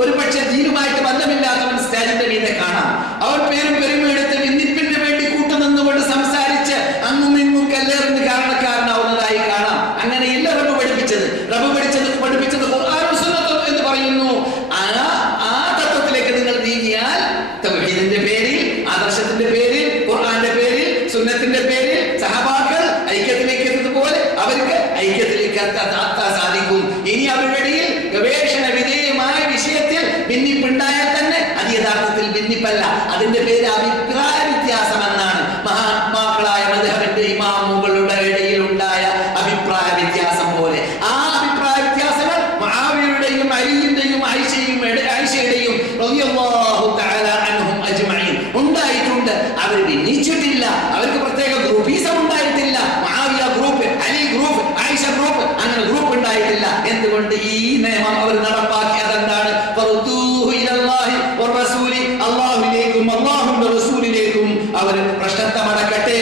ഒരു പക്ഷെ ദീനുമായിട്ട് ബന്ധമില്ലാത്തവൻ സ്റ്റേജിന്റെ മീതെ കാണാം. അവർ പേരും പെരുമയെടുത്ത് ഭിന്നിപ്പിന് വേണ്ടി കൂട്ടുനിന്നുകൊണ്ട് സംസാരിച്ച് അങ്ങും ഇങ്ങും കല്ലേറിന് കാരണക്കാരനാവുന്നതായി കാണാം. അങ്ങനെയില്ല റബ്ബ് പഠിപ്പിച്ചത്. പഠിപ്പിച്ചത് ഖുർആനും സുന്നത്തും എന്ന് പറയുന്നു. ആ തത്വത്തിലേക്ക് നിങ്ങൾ നീങ്ങിയാൽ തൗഹീദിന്റെ പേരിൽ, ആദർശത്തിന്റെ പേരിൽ, ഖുർആന്റെ പേരിൽ, സുന്നത്തിന്റെ പേരിൽ സഹബാക്കൾ ഐക്യത്തിലേക്ക് എത്തുന്നതുപോലെ അവർക്ക് ഐക്യത്തിലേക്ക് എത്താൻ സാധിക്കും. ഇനി അവരുടെ ഇടയിൽ ഗവേഷണ വിധേയമായ വിഷയത്തിൽ ഭിന്നിപ്പുണ്ടായാൽ തന്നെ അത് യഥാർത്ഥത്തിൽ ഭിന്നിപ്പല്ല, അതിന്റെ പേര് അഭിപ്രായ വ്യത്യാസം എന്നാണ്. മഹാത്മാക്കളായ മദ്ഹബിന്റെ ഇമാമുകളുടെ ഇടയിൽ ഉണ്ടായ അഭിപ്രായ വ്യത്യാസം പോലെ ആ അഭിപ്രായ വ്യത്യാസങ്ങൾ മുആവിയയുടെയും അലിയുടെയും ആയിഷയുടെയും റളിയല്ലാഹു തആല അൻഹും അജ്മഈൻ ഉണ്ടായിട്ടുണ്ട്. അവർ ഭിന്നിച്ചിട്ടില്ല, അവർക്ക് പ്രത്യേക ഗ്രൂപ്പീസം ഉണ്ടായിട്ടില്ല. Muawiya group, Ali group, Aisha group, അങ്ങനെ ഗ്രൂപ്പ് ഉണ്ടായിട്ടില്ല. എന്തുകൊണ്ട് ഈ നിയമം അവർ നടപ്പാക്കി? അതെന്താണ്? അല്ലാഹുവിലേക്കും അല്ലാഹുവിന്റെ റസൂലിലേക്കും അവർ പ്രശ്നത്തെ മടക്കട്ടെ.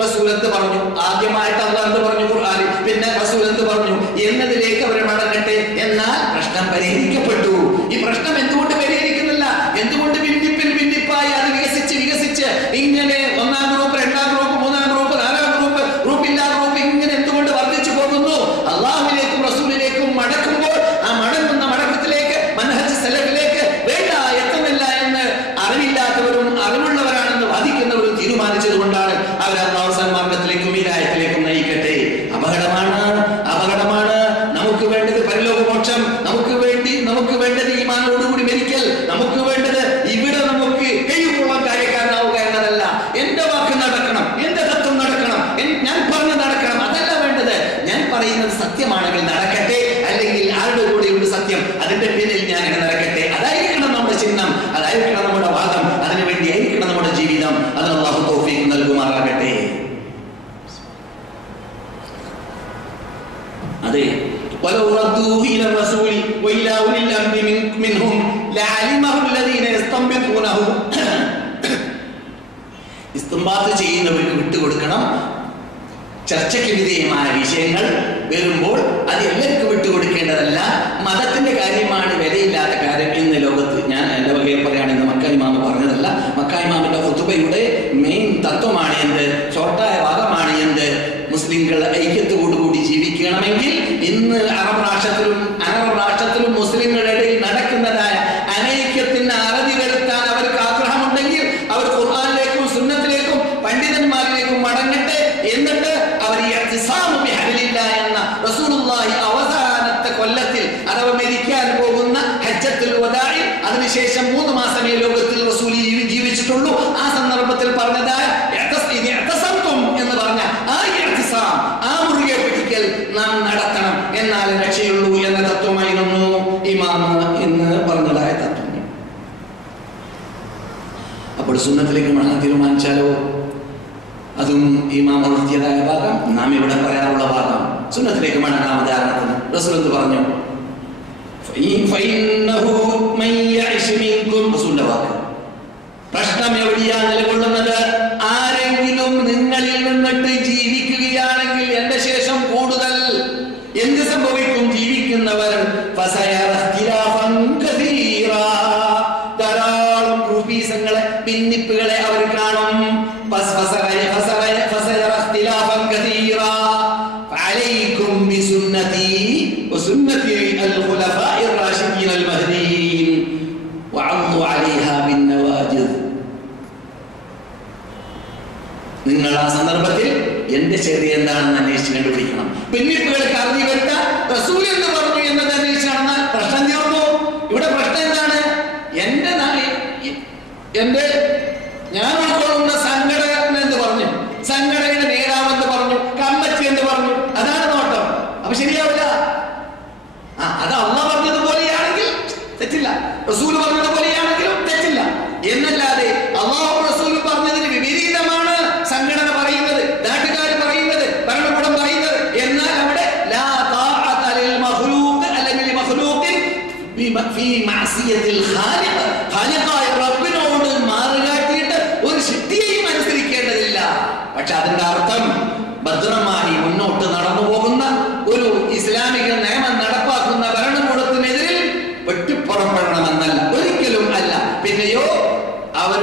റസൂൽ എന്ത് പറഞ്ഞു? ആദ്യമായിട്ട് അല്ലാഹു എന്ത് പറഞ്ഞു ഖുർആനിൽ, പിന്നെ റസൂൽ എന്ത് പറഞ്ഞു എന്നതിലേക്ക് അവർ മടങ്ങട്ടെ. എന്നാൽ പ്രശ്നം പരിഹരിക്കപ്പെട്ടു. ഈ പ്രശ്നം എന്തുകൊണ്ട് പരിഹരിക്കുന്നില്ല? എന്തുകൊണ്ട് ഭിന്നിപ്പായി അത് വികസിച്ച് ഇങ്ങനെ ഒന്നാം ഗ്രൂപ്പ്, രണ്ടാം ഗ്രൂപ്പ്, മൂന്നാം ഗ്രൂപ്പ്, നാലാം ഗ്രൂപ്പ്, ഗ്രൂപ്പില്ലാ ഗ്രൂപ്പ് ഇങ്ങനെ എന്തുകൊണ്ട് വർദ്ധിച്ചു പോകുന്നു? അല്ലാഹുവിലേക്കും റസൂലിലേക്കും മടക്കുമ്പോൾ ആ മടങ്ങുന്ന മടക്കത്തിലേക്ക്, മൻഹജ് സലഫിലേക്ക് വേണ്ട എത്തുന്നില്ല എന്ന് അറിവില്ലാത്തവരും അറിവുള്ളവരാണെന്ന് വാദിക്കുന്നവരും തീരുമാനിച്ചത് കൊണ്ടാണ് അവർ അല്ലാഹു സന്മാർഗത്തിലേക്കും ഹിദായത്തിലേക്കും നയിക്കട്ടെ. അപകടമാണ്. നമുക്ക് വേണ്ടത് പരലോകമോക്ഷം, നമുക്ക് വേണ്ടത് ഈമാനോടുകൂടി മരിക്കൽ, നമുക്ക് വേണ്ടത് ഇവിടെ നമുക്ക് കഴിവുള്ള കാര്യക്കാരനാവുക എന്നതല്ല. എന്റെ വാക്ക് നടക്കണം, എന്റെ തത്വം നടക്കണം, ഞാൻ പറഞ്ഞ് നടക്കണം, അതല്ല വേണ്ടത്. ഞാൻ പറയുന്നത് സത്യമാണെങ്കിൽ നടക്കട്ടെ, അല്ലെങ്കിൽ ആരുടെ കൂടെയുണ്ട് സത്യം, അതിന്റെ പേരിൽ ഞാൻ അങ്ങനെ നടക്കട്ടെ. അതായിരിക്കണം നമ്മുടെ ചിഹ്നം, അതായിരിക്കണം നമ്മുടെ വാദം, അതിനുവേണ്ടി ആയിരിക്കണം നമ്മുടെ ജീവിതം. അതിന് അല്ലാഹു തൗഫീഖ് നൽകുമാറാകട്ടെ. അതെ, ولو ردوه إلى الرسول وإلى أولي الأمر منهم لعلمه الذين يستنبطونه. ഇസ്തിംബാത്ത് ചെയ്യുന്നവർക്ക് വിട്ടുകൊടുക്കണം. ചർച്ചയ്ക്ക് വിധേയമായ വിഷയങ്ങൾ വരുമ്പോൾ അത് എല്ലാവർക്കും വിട്ടുകൊടുക്കേണ്ടതല്ല. മതത്തിന്റെ കാര്യമാണ് വിലയില്ലാത്ത കാര്യം ഇന്ന് ലോകത്ത്. ഞാൻ എൻ്റെ വകയിൽ പറയുകയാണെങ്കിൽ മക്ക ഇമാമ പറഞ്ഞതല്ല. മക്ക ഇമാമിന്റെ ഖുതുബയുടെ മെയിൻ തത്വമാണ് എന്ത്? ഷോർട്ടായ ഭാഗമാണ് എന്ത്? മുസ്ലിങ്ങൾ ഐക്യത്തോടുകൂടി ജീവിക്കണമെങ്കിൽ ഇന്ന് അറബ് രാഷ്ട്രത്തിലും മുസ്ലിങ്ങളുടെ ഇടയിൽ നടക്കുന്നതായ അതിനുശേഷം 3 മാസമേ ലോകത്തിൽ റസൂൽ ജീവിച്ചിട്ടുള്ളൂ. ആ സന്ദർഭത്തിൽ പറഞ്ഞതായ എന്ന് പറഞ്ഞ ആ ഇഅ്തിസാം, ആ മുറുകെ പിടിക്കൽ നാം നടത്തണം, എന്നാൽ രക്ഷയുള്ളൂ എന്ന തത്വമായിരുന്നു ഇമാം എന്ന് പറഞ്ഞതായ തത്വം. അപ്പോൾ സുന്നത്തിലേക്ക് മടങ്ങാൻ തീരുമാനിച്ചാലോ? അതും ഇമാം ഉണർത്തിയതായ ഭാഗം, നാം ഇവിടെ പറയാനുള്ള ഭാഗം. സുന്നത്തിലേക്ക് മടങ്ങാം. ഉദാഹരണത്തിന് റസൂൽ എന്ത് പറഞ്ഞു? പ്രശ്നം എവിടെയാ നിലകൊള്ളുന്നത്? ആരെങ്കിലും നിങ്ങളിൽ നിന്നിട്ട് ജീവിക്കുകയാണെങ്കിൽ എന്റെ ശേഷം കൂടുതൽ എന്ത് സംഭവിക്കും? ജീവിക്കുന്നവർ ധാരാളം ഗ്രൂപ്പീസങ്ങളെ, ഭിന്നിപ്പുകളെ അവർ കാണും. നിങ്ങൾ ആ സന്ദർഭത്തിൽ എന്റെ ശരി എന്താണെന്ന് അന്വേഷിച്ച് കണ്ടുപിടിക്കണം. ഭിന്നിപ്പുകൾക്ക് അറുതി വരുത്താൻ റസൂൽ എന്ന് പറഞ്ഞു എന്നത് അന്വേഷിച്ച് നടന്നാൽ പ്രശ്നം തീർന്നു. ഇവിടെ പ്രശ്നം എന്താണ്? എന്റെ ഞാൻ ഉൾക്കൊള്ളുന്ന സംഘടന എന്ന് പറഞ്ഞു, സംഘടനയുടെ നേതാവെന്ന് പറഞ്ഞു, കമ്മിറ്റി എന്ന് പറഞ്ഞു, അതാണ് നോട്ടം. അപ്പൊ ശരിയാവില്ല. അത് അല്ലാഹ് പറഞ്ഞതുപോലെയാണെങ്കിൽ തെറ്റില്ല, റസൂൽ പറഞ്ഞതുപോലെയാണെങ്കിലും തെറ്റില്ല. എന്നല്ലാതെ അല്ലാഹു റസൂൽ പറഞ്ഞതിന് വിപരീതമാണ് സംഘടന പറയുന്നത്, നാട്ടുകാർ പറയുന്നത്, ഭരണകൂടം പറയുന്നത്, എന്നാൽ അവിടെ ലാ താഅത ലിൽ മഖ്ലൂഖ് അല്ലെങ്കിൽ മഖ്ലൂഖിൻ ഫീ മഅസിയത്തിൽ ഖാലിഖ്, ഖാലിഖായ റബ്ബിനോട് മാറുകാട്ടിയിട്ട് ഒരു ശക്തിയെയും അനുസരിക്കേണ്ടതില്ല. പക്ഷെ അതിന്റെ അർത്ഥം ഭദ്രമായി മുന്നോട്ട് നടന്നു പോകുന്ന ഒരു ഇസ്ലാമിക നിയമം നടപ്പാക്കുന്ന ഭരണകൂടത്തിനെതിരിൽ വെട്ടിപ്പുറപ്പെടണമെന്നല്ല, ഒരിക്കലും അല്ല. പിന്നെയോ അവർ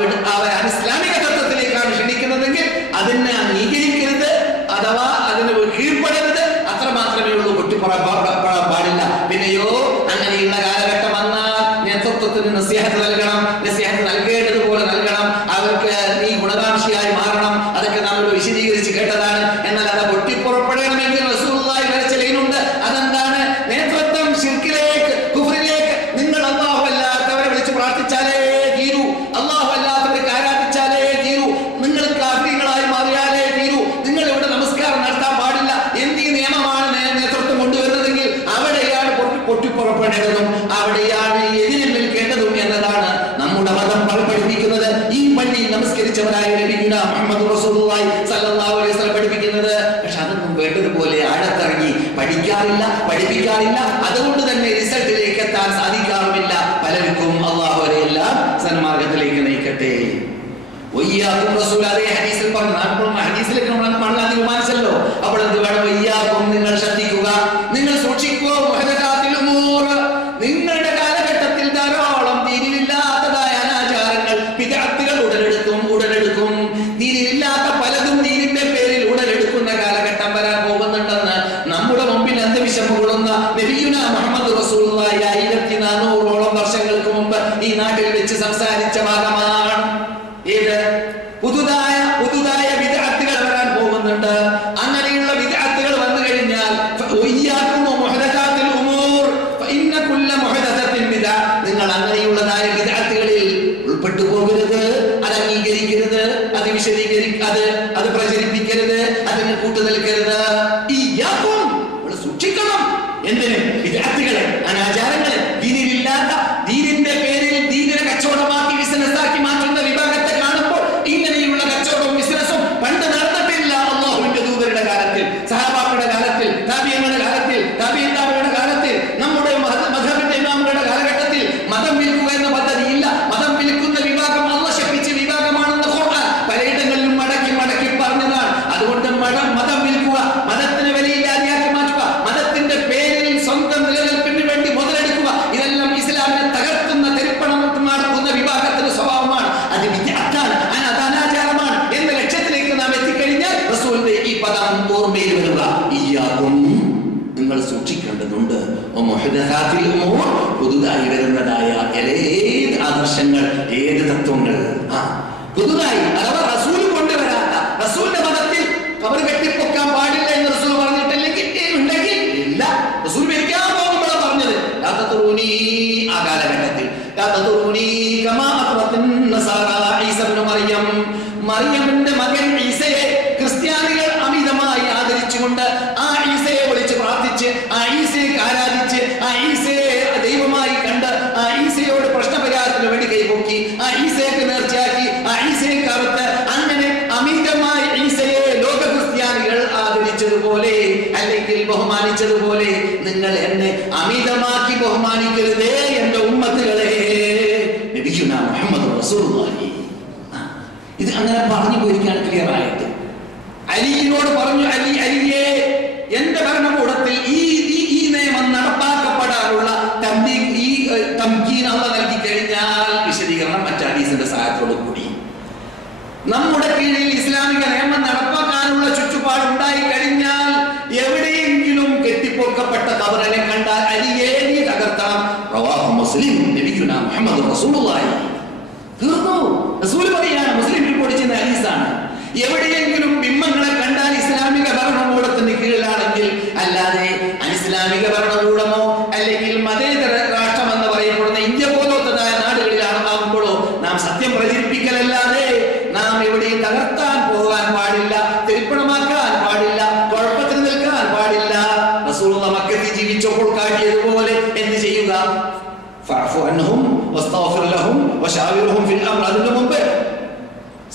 ഇസ്ലാമിക തത്വത്തിലേക്കാണ് ക്ഷണിക്കുന്നതെങ്കിൽ അതിനെ അംഗീകരിക്കരുത്, അഥവാ അതിന് കീഴ്പ്പെടരുത്, അത്ര മാത്രമേ ഉള്ളൂ. വെട്ടിപ്പുറപ്പെടാൻ പാടില്ല. പിന്നെയോ അങ്ങനെയുള്ള കാലഘട്ടം വന്നാൽ നേതൃത്വത്തിന് നസീഹത്ത് നൽകണം, നസീഹത്ത് നൽകേണ്ടതുപോലെ നൽകണം, അവർക്ക് നീ ഗുണകാംക്ഷിയായി മാറണം. അതൊക്കെ നമ്മൾ വിശദീകരിച്ച് കേട്ടതാണ്. എന്നാൽ അത് പൊട്ടിപ്പുറപ്പെടണമെങ്കിൽ റസൂലുള്ളാഹി വരച്ച ലൈനുണ്ട്. അതെന്താണ്? നേതൃത്വം ശിർക്കിലേക്ക്, കുഫ്രിലേക്ക്, നിങ്ങൾ അല്ലാഹു അല്ലാത്തവരെ വിളിച്ച് പ്രാർത്ഥിച്ചാലേ തീരൂ, അല്ലാഹു അല്ലാത്തവരെ ആരാധിച്ചാലേ തീരൂ, നിങ്ങൾ കാഫിറുകളായി മാറിയാലേ തീരൂ, നിങ്ങൾ ഇവിടെ നമസ്കാരം നടത്താൻ പാടില്ല എന്നീ നിയമമാണ് നേതൃത്വം കൊണ്ടുവരുന്നതെങ്കിൽ അവിടെയാണ് പൊട്ടിപ്പുറപ്പെടേണ്ടതും അവിടെയാണ് എതിരിൽ നിൽക്കേണ്ടതും എന്നതാണ് നമ്മുടെ മതം പഠിപ്പിക്കുന്നത്. ഈ പള്ളിയിൽ നമസ്കരിച്ചവരായ നബിയുനാ മുഹമ്മദ് റസൂലുള്ളാഹി സ്വല്ലല്ലാഹു അലൈഹി വസല്ലം പഠിപ്പിക്കുന്നത്. പക്ഷെ അതൊന്നും വേണ്ടതുപോലെ ആഴത്തിറങ്ങി പഠിക്കാറില്ല, പഠിപ്പിക്കാറില്ല. അതുകൊണ്ട് തന്നെ റിസൾട്ടിലേക്ക് എത്താൻ സാധിക്കാറുമില്ല പലർക്കും. അല്ലാഹു അവരെല്ലാം സന്മാർഗത്തിലേക്ക് നയിക്കട്ടെ. റസൂൽ അതേ ഹദീസിൽ പറഞ്ഞു, ഹദീസിലേക്ക് മടങ്ങാൻ തീരുമാനിച്ചല്ലോ. അപ്പോൾ എന്ത് വേണം? നിങ്ങൾ ശ്രദ്ധിക്കുക, നിങ്ങൾ സൂക്ഷിക്കുക. മുഹദസാത്തിൽ ഉമൂർ, നിങ്ങളുടെ കാലഘട്ടത്തിൽ ധാരാളം ദീനിലില്ലാത്തതായ അനാചാരങ്ങൾ, ബിദ്അത്തുകൾ ഉടലെടുക്കും. ദീനിലില്ലാത്ത പലതും ദീനിന്റെ പേരിൽ ഉടലെടുക്കുന്ന കാലഘട്ടം വരാൻ പോകുന്നുണ്ടെന്ന് നമ്മുടെ മുമ്പിൽ അന്ധവിശ്വാസം കൊള്ളുന്ന നബിയുനാ മുഹമ്മദ് റസൂലുള്ളാഹി 1400ഓളം വർഷങ്ങൾക്ക് മുമ്പ് ഈ നാട്ടിൽ വെച്ച് സംസാരിച്ച ഭാഗമാണ്. ഏത്? പുതുതായ ബിദ്അത്തുകൾ വരാൻ പോകുന്നുണ്ട്. അങ്ങനെയുള്ള ബിദ്അത്തുകൾ വന്നു കഴിഞ്ഞാൽ നിങ്ങൾ അങ്ങനെയുള്ളതായ ബിദ്അത്തുകളിൽ ഉൾപ്പെട്ടു പോകരുത്, അത് അംഗീകരിക്കരുത്, അത് അത് പ്രചരിപ്പിക്കരുത്, അതിന് കൂട്ടുനിൽക്കരുത്. സൂക്ഷിക്കണം. എന്തിന്? ബിദ്അത്തുകളെ, അനാചാരങ്ങളെ, ദീനിലില്ലാത്ത, ദീനിന്റെ പേരിൽ ദീനിനെ കച്ചവടമാക്കി ബിസിനസ്സാക്കി മാറ്റുന്ന വിഭാഗത്തെ കാണുമ്പോൾ ഇങ്ങനെയുള്ള കച്ചവടവും ബിസിനസ്സും പണ്ട് നടന്നിട്ടില്ല. അല്ലാഹുവിന്റെ ദൂതരുടെ കാലത്തിൽ, സഹാബാക്കളുടെ കാലത്തിൽ, താബിഈങ്ങളുടെ കാലത്തിൽ, താബിഈങ്ങളുടെ കാലത്തിൽ, നമ്മുടെ മദ്ഹബിന്റെ ഇമാമുകളുടെ കാലഘട്ടത്തിൽ മതം വിൽക്കുക എന്ന പദ്ധതിയില്ല. മതം വിൽക്കുന്ന വിഭാഗം അല്ലാഹ് ശപിച്ച വിഭാഗമാണെന്ന് ഖുർആൻ പലയിടങ്ങളിലും മടക്കി പറഞ്ഞതാണ്. അതുകൊണ്ട് മതം വിൽക്കുക, മതത്തിന് വിലയില്ലാതെയാക്കി മാറ്റുക, മതത്തിന്റെ പേരിൽ സ്വന്തം നിലനിൽപ്പിന് വേണ്ടി മുതലെടുക്കുക, ഇതെല്ലാം ഇസ്ലാമിനെ തകർക്കുന്ന, തെരുപ്പണം നടക്കുന്ന വിഭാഗത്തിന്റെ സ്വഭാവമാണ്. അത് വിദ്യാർത്ഥാണ്, അത് അനാചാരമാണ് എന്ന ലക്ഷ്യത്തിലേക്ക് നാം എത്തിക്കഴിഞ്ഞാൽ റസൂലിന്റെ ഈ പദം ഓർമ്മയിൽ വരിക. നിങ്ങൾ സൂക്ഷിക്കേണ്ടതുണ്ട്. പുതുതായി വരുന്നതായ ഏത് ആദർശങ്ങൾ, ഏത് തത്വങ്ങൾ, പുതുതായി അഥവാ റസൂൽ കൊണ്ടുവരാത്ത, റസൂലിന്റെ മതത്തിൽ കബർ കെട്ടിപ്പൊക്കാൻ പാടില്ല എന്ന് റസൂൽ പറഞ്ഞിട്ടില്ലെങ്കിൽ ഉണ്ടെങ്കിൽ ഇല്ല. റസൂൽ മരിക്കാൻ പോകുമ്പോഴാണ് പറഞ്ഞത്, ആ കാലഘട്ടത്തിൽ മറിയമിന്റെ മകൻ ഈസയെ ക്രിസ്ത്യാനികൾ അമിതമായി ആദരിച്ചുകൊണ്ട് ആ ഈസയെ വിളിച്ച് പ്രാർത്ഥിച്ച് ആ ഈസയെ ആരാധിച്ച് ആ ഈസയെ ദൈവമായി കണ്ട് ആ ഈസയോട് പ്രശ്നപരിഹാരത്തിന് വേണ്ടി കൈപൊക്കി ആ ഈസയൊക്കെ നേർച്ചയാക്കി ആ ഈസയെ കറുത്ത് അങ്ങനെ അമിതമായി ഈസയെ ലോക ക്രിസ്ത്യാനികൾ ആദരിച്ചതുപോലെ അല്ലെങ്കിൽ ബഹുമാനിച്ചതുപോലെ നിങ്ങൾ എന്നെ അമിതമാക്കി ബഹുമാനിക്കരുതേ എന്റെ ഉമ്മത്തുകളെ. നബിയുനാ മുഹമ്മദ് റസൂലുള്ളാഹി ഇത് അങ്ങനെ പറഞ്ഞു പോയിരിക്കുകയാണ് ക്ലിയർ ആയിട്ട്. അലിയോട് പറഞ്ഞു, അലിയെ എന്റെ ഭരണകൂടത്തിൽ ഈ നിയമം നടപ്പാക്കപ്പെടാനുള്ള തംകീൻ അല്ലാഹു നൽകി കഴിഞ്ഞാൽ വിശദീകരണം മറ്റു ഹദീസിന്റെ സഹായത്തോടു കൂടി നമ്മുടെ കീഴിൽ ഇസ്ലാമിക നിയമം നടപ്പാക്കാനുള്ള ചുറ്റുപാട് ഉണ്ടായി കഴിഞ്ഞാൽ എവിടെയെങ്കിലും കെട്ടിപ്പൊക്കപ്പെട്ട ഖബറിനെ കണ്ടാൽ അലിയെ നീ തകർക്കണം. റവാഹു മുസ്ലിം. നബിയുനാ മുഹമ്മദ് റസൂലുള്ളാഹി. തീർന്നു. റസൂൽ പറയാണ്, മുസ്ലിം റിപ്പോർട്ട് ചെയ്യുന്ന ഹദീസാണ്. എവിടെയെങ്കിലും ബിംബങ്ങളെ കണ്ടാൽ ഇസ്ലാമിക ഭരണകൂടത്തിന് കീഴിലാണെങ്കിൽ, അല്ലാതെ അനിസ്ലാമിക ഭരണകൂടമോ അല്ലെങ്കിൽ മതേതര രാഷ്ട്രം എന്ന് പറയപ്പെടുന്ന ഇന്ത്യ പോലത്തതായ നാടുകളിലാകുമ്പോഴോ നാം സത്യം പ്രചരിപ്പിക്കലല്ലാതെ നാം എവിടെയും തകർത്താൻ പോകാൻ പാടില്ല, തിരുപ്പണമാക്കാൻ പാടില്ല, കുഴപ്പത്തിൽ നിൽക്കാൻ പാടില്ല. റസൂലുള്ളാഹി മക്കത്തിൽ ജീവിച്ചപ്പോൾ കാട്ടിയതുപോലെ എന്ത് ചെയ്യുക? ഫഅഫു അൻഹും വസ്തഗ്ഫിർ ലഹും വശാവിർഹും ഫിൽ അംർ. അതിനു മുമ്പ്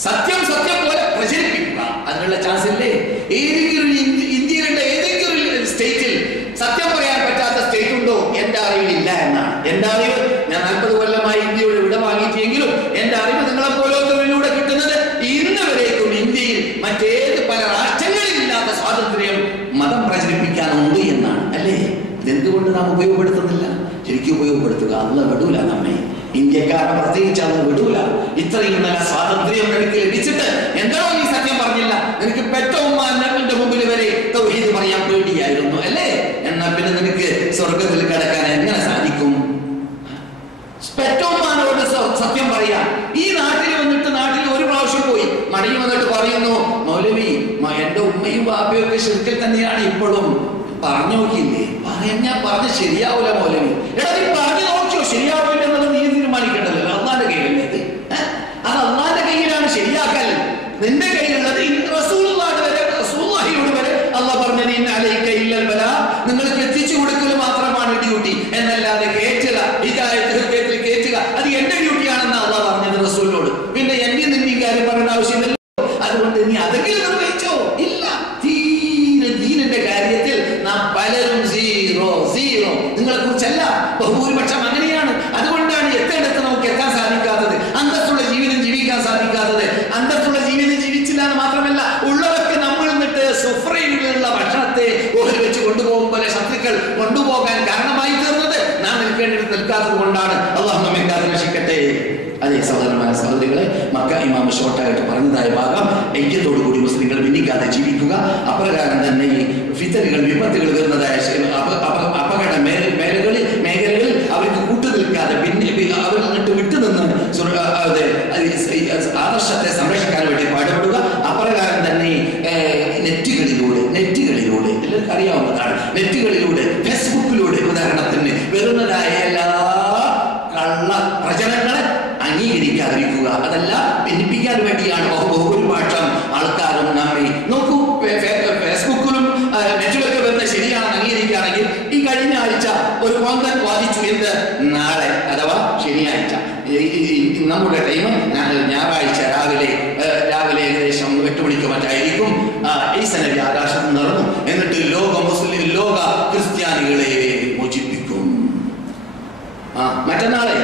സത്യം പോലെ പ്രചരിപ്പിക്കുക. അതിനുള്ള ചാൻസ് ഇല്ലേ? ഏതെങ്കിലും ഇന്ത്യയിലുള്ള ഏതെങ്കിലും സ്റ്റേറ്റിൽ സത്യം പറയാൻ പറ്റാത്ത സ്റ്റേറ്റ് ഉണ്ടോ? എന്റെ അറിവിലില്ല എന്നാണ് എന്റെ അറിവ്. ഞാൻ 40 കൊല്ലമായി ഇന്ത്യയോട് വിട വാങ്ങിയിട്ടെങ്കിലും എന്റെ അറിവ് നിങ്ങളെ പോലത്തവരിലൂടെ കിട്ടുന്നത് ഇന്ന് വരേക്കും ഇന്ത്യയിൽ മറ്റേത് പല രാഷ്ട്രങ്ങളിലില്ലാത്ത സ്വാതന്ത്ര്യം മതം പ്രചരിപ്പിക്കാനുണ്ട് എന്നാണ്. അല്ലേ? ഇതെന്തുകൊണ്ട് നാം ഉപയോഗപ്പെടുത്തുന്നില്ല? ശരിക്കും ഉപയോഗപ്പെടുത്തുക. അല്ലാഹു വിടൂല നമ്മെ, ഇന്ത്യക്കാരെ പ്രത്യേകിച്ച് അന്ന് വിടൂല. ഇത്രയും നല്ല സ്വാതന്ത്ര്യം എനിക്ക് ലഭിച്ചിട്ട് എന്താണോ നീ സത്യം പറഞ്ഞില്ല? നിനക്ക് പെറ്റ ഉമ്മാന്റെ മുമ്പിൽ വരെ തൗഹീദ് പറയാൻ പേടിയായിരുന്നു അല്ലേ? എന്നാൽ പിന്നെ നിനക്ക് സ്വർഗത്തിൽ കിടക്കാൻ എങ്ങനെ സാധിക്കും? പെറ്റ ഉമ്മാനോട് സത്യം പറയാം. ഈ നാട്ടിൽ വന്നിട്ട് നാട്ടിൽ ഒരു പ്രാവശ്യം പോയി മടങ്ങി വന്നിട്ട് പറയുന്നു, മൗലവി എന്റെ ഉമ്മയും ബാപ്പയും ഒക്കെ ശിർക്കിൽ തന്നെയാണ് ഇപ്പോഴും. പറഞ്ഞു നോക്കിയില്ലേ? പറഞ്ഞ ശരിയാവൂല മൗലവി. എടാ നീ പറഞ്ഞു നോക്കിയോ? ശരിയാവില്ല എന്നുള്ളത് നീ തീരുമാനിക്കേണ്ടല്ലോ. അള്ളാന്റെ കയ്യിലല്ലേ ഇത്? അത് അള്ളാന്റെ കയ്യിലാണ് ശരിയാക്കൽ. നിന്റെ കയ്യിലുള്ളത് റസൂലുള്ളാഹിയോട് വരെ അള്ളാഹ് പറഞ്ഞത് ഇന്ന അലൈക ഇല്ലൽ ബലാ, നിങ്ങൾക്ക് എത്തിച്ചു കൊടുക്കൽ മാത്രമാണ് ഡ്യൂട്ടി, എന്നല്ലാതെ കേറ്റുക, ഹിദായത്ത് ഹൃദയത്തിൽ കേറ്റുക അത് എന്റെ ഡ്യൂട്ടിയാണെന്ന് അള്ളാഹ് പറഞ്ഞത് റസൂലിനോട്. പിന്നെ എന്റെ നിന്റെ കാര്യം പറയേണ്ട ആവശ്യമില്ലല്ലോ. അതുകൊണ്ട് നീ അതെങ്കിലും നിർവഹിച്ചോ? ഇല്ല. ദീനിന്റെ കാര്യത്തിൽ നാം പലരും സീറോ. നിങ്ങളെ കുറിച്ചല്ല, ബഹുഭൂരിപക്ഷം അങ്ങനെയാണ്. അതുകൊണ്ടാണ് എത്തേണ്ടത് നമുക്ക് എത്താൻ സാധിക്കാത്തത്, അന്തസ്സുള്ള ജീവിതം ജീവിക്കാൻ സാധിക്കാത്തത്. അന്തസ്സുള്ള ജീവിതം ജീവിച്ചില്ല എന്ന് മാത്രമല്ല, ഉള്ളവർക്ക് നമ്മൾ നിന്നിട്ട് സുഫ്രയിലുള്ള ഭക്ഷണത്തെ ഓഹരി വെച്ച് കൊണ്ടുപോകും പോലെ ശത്രുക്കൾ കൊണ്ടുപോകാൻ കാരണമായി തീർന്നത് നാം നിൽക്കേണ്ടിടത്ത് നിൽക്കാത്തത് കൊണ്ടാണ്. അല്ലാഹു നമ്മെ കാത്തുരക്ഷിക്കട്ടെ. അതേ സഹോദരന്മാരെ സഹോദരികളെ, മക്ക ഇമാം ഷോർട്ടായിട്ട് പറഞ്ഞതായ ഭാഗം ഐക്യത്തോടുകൂടി മുസ്ലിങ്ങൾ ഭിന്നിക്കാതെ ജീവിക്കുക. അപ്രകാരം തന്നെ ഈ ഫിത്തനുകൾ വിപത്തുകൾ വരുന്നതായ അപകട മേഖലകളിൽ അവർക്ക് കൂട്ടുനിൽക്കാതെ അവർ നിന്നിട്ട് വിട്ടുനിന്ന് ആദർശത്തെ സംരക്ഷിക്കാൻ വേണ്ടി പാടുപെടുക. അപ്രകാരം തന്നെ നെറ്റുകളിലൂടെ എല്ലാവർക്കും അറിയാവുന്നതാണ്, നെറ്റുകളിലൂടെ ഫേസ്ബുക്കിലൂടെ ഉദാഹരണത്തിന് വരുന്നതായ എല്ലാ കള്ള പ്രചരണങ്ങളെ അംഗീകരിക്കാതിരിക്കുക. അതല്ല ഭിന്നിപ്പിക്കാൻ വേണ്ടിയാണ് ബഹുഭൂരിപക്ഷം ആൾക്കാരും നമ്മെ നോക്കൂ. ഫേസ്ബുക്കിലും നെറ്റിലൊക്കെ വരുന്ന ശരിയാണെന്ന് അംഗീകരിക്കുകയാണെങ്കിൽ ഈ കഴിഞ്ഞ ആഴ്ച ഒരു കോന്തൻ വാദിച്ചു എന്ത്? നാളെ അഥവാ ശനിയാഴ്ച നമ്മുടെ ടൈം ഞായറാഴ്ച രാവിലെ ഏകദേശം 8 മണിക്ക് മറ്റായിരിക്കും ഈസ നബി ആകാശത്ത് നടന്നു. എന്നിട്ട് ലോക ക്രിസ്ത്യാനികളെ മോചിപ്പിക്കും. മറ്റന്നാളെ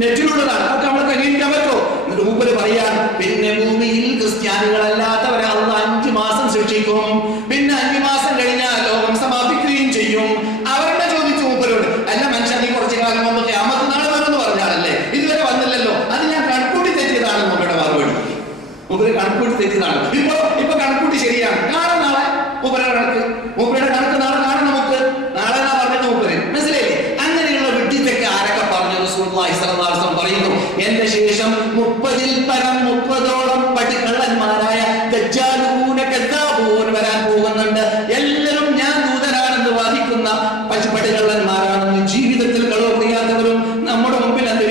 നെറ്റിലുള്ളതാണ്. അതൊക്കെ നമ്മളെ അംഗീകരിക്കാൻ പറ്റുമോ? എന്നിട്ട് മൂപ്പര് പറയാൻ, പിന്നെ ഭൂമിയിൽ ക്രിസ്ത്യാനികളല്ലാത്തവരെ അള്ളാഹ് 5 മാസം ശിക്ഷിക്കും. പിന്നെ 5 മാസം കഴിഞ്ഞാൽ ലോകം സമാപിക്കുകയും ചെയ്യും. അവരുടെ ചോദിച്ചു മൂപ്പരോട്, അല്ല മനുഷ്യൻ നീ കുറച്ചു കാലം മുമ്പ് ഖിയാമത്ത് നാൾ വരുമെന്ന് പറഞ്ഞാലല്ലേ, ഇതുവരെ വന്നില്ലല്ലോ, അത് ഞാൻ കണക്കൂട്ടി തെറ്റിയതാണ് മൂപ്പരുടെ മറുപടി. മൂപ്പര് കണക്കൂട്ടി തെറ്റിയതാണ്. ഇപ്പൊ കണക്കൂട്ടി ശരിയാണ്. കാണാം നാളെ മൂപ്പരുടെ കണക്ക് നാളെ കാണാം. നമുക്ക് നാളെ എന്നാ പറഞ്ഞത് മൂപ്പര്. മനസ്സിലായില്ലേ? അങ്ങനെയുള്ള വിഡ്ഢിത്തൊക്കെ ആരൊക്കെ പറഞ്ഞു? റസൂലുള്ളാഹി സ്വല്ലല്ലാഹു അലൈഹി വസല്ലം പറയുന്നു, എന്റെ ശേഷം 30-ഓളം പടിക്കള്ളന്മാരായ ദജ്ജാലൂന കദ്ദാബൂൻ വരാൻ പോകുന്നുണ്ട്. എല്ലാവരും ഞാൻ ദൂതനാണെന്ന് വാദിക്കുന്ന പടികള്ളന്മാരാണെന്ന്, ജീവിതത്തിൽ കളവ് ചെയ്യാത്തവരും നമ്മുടെ മുമ്പിൽ അത്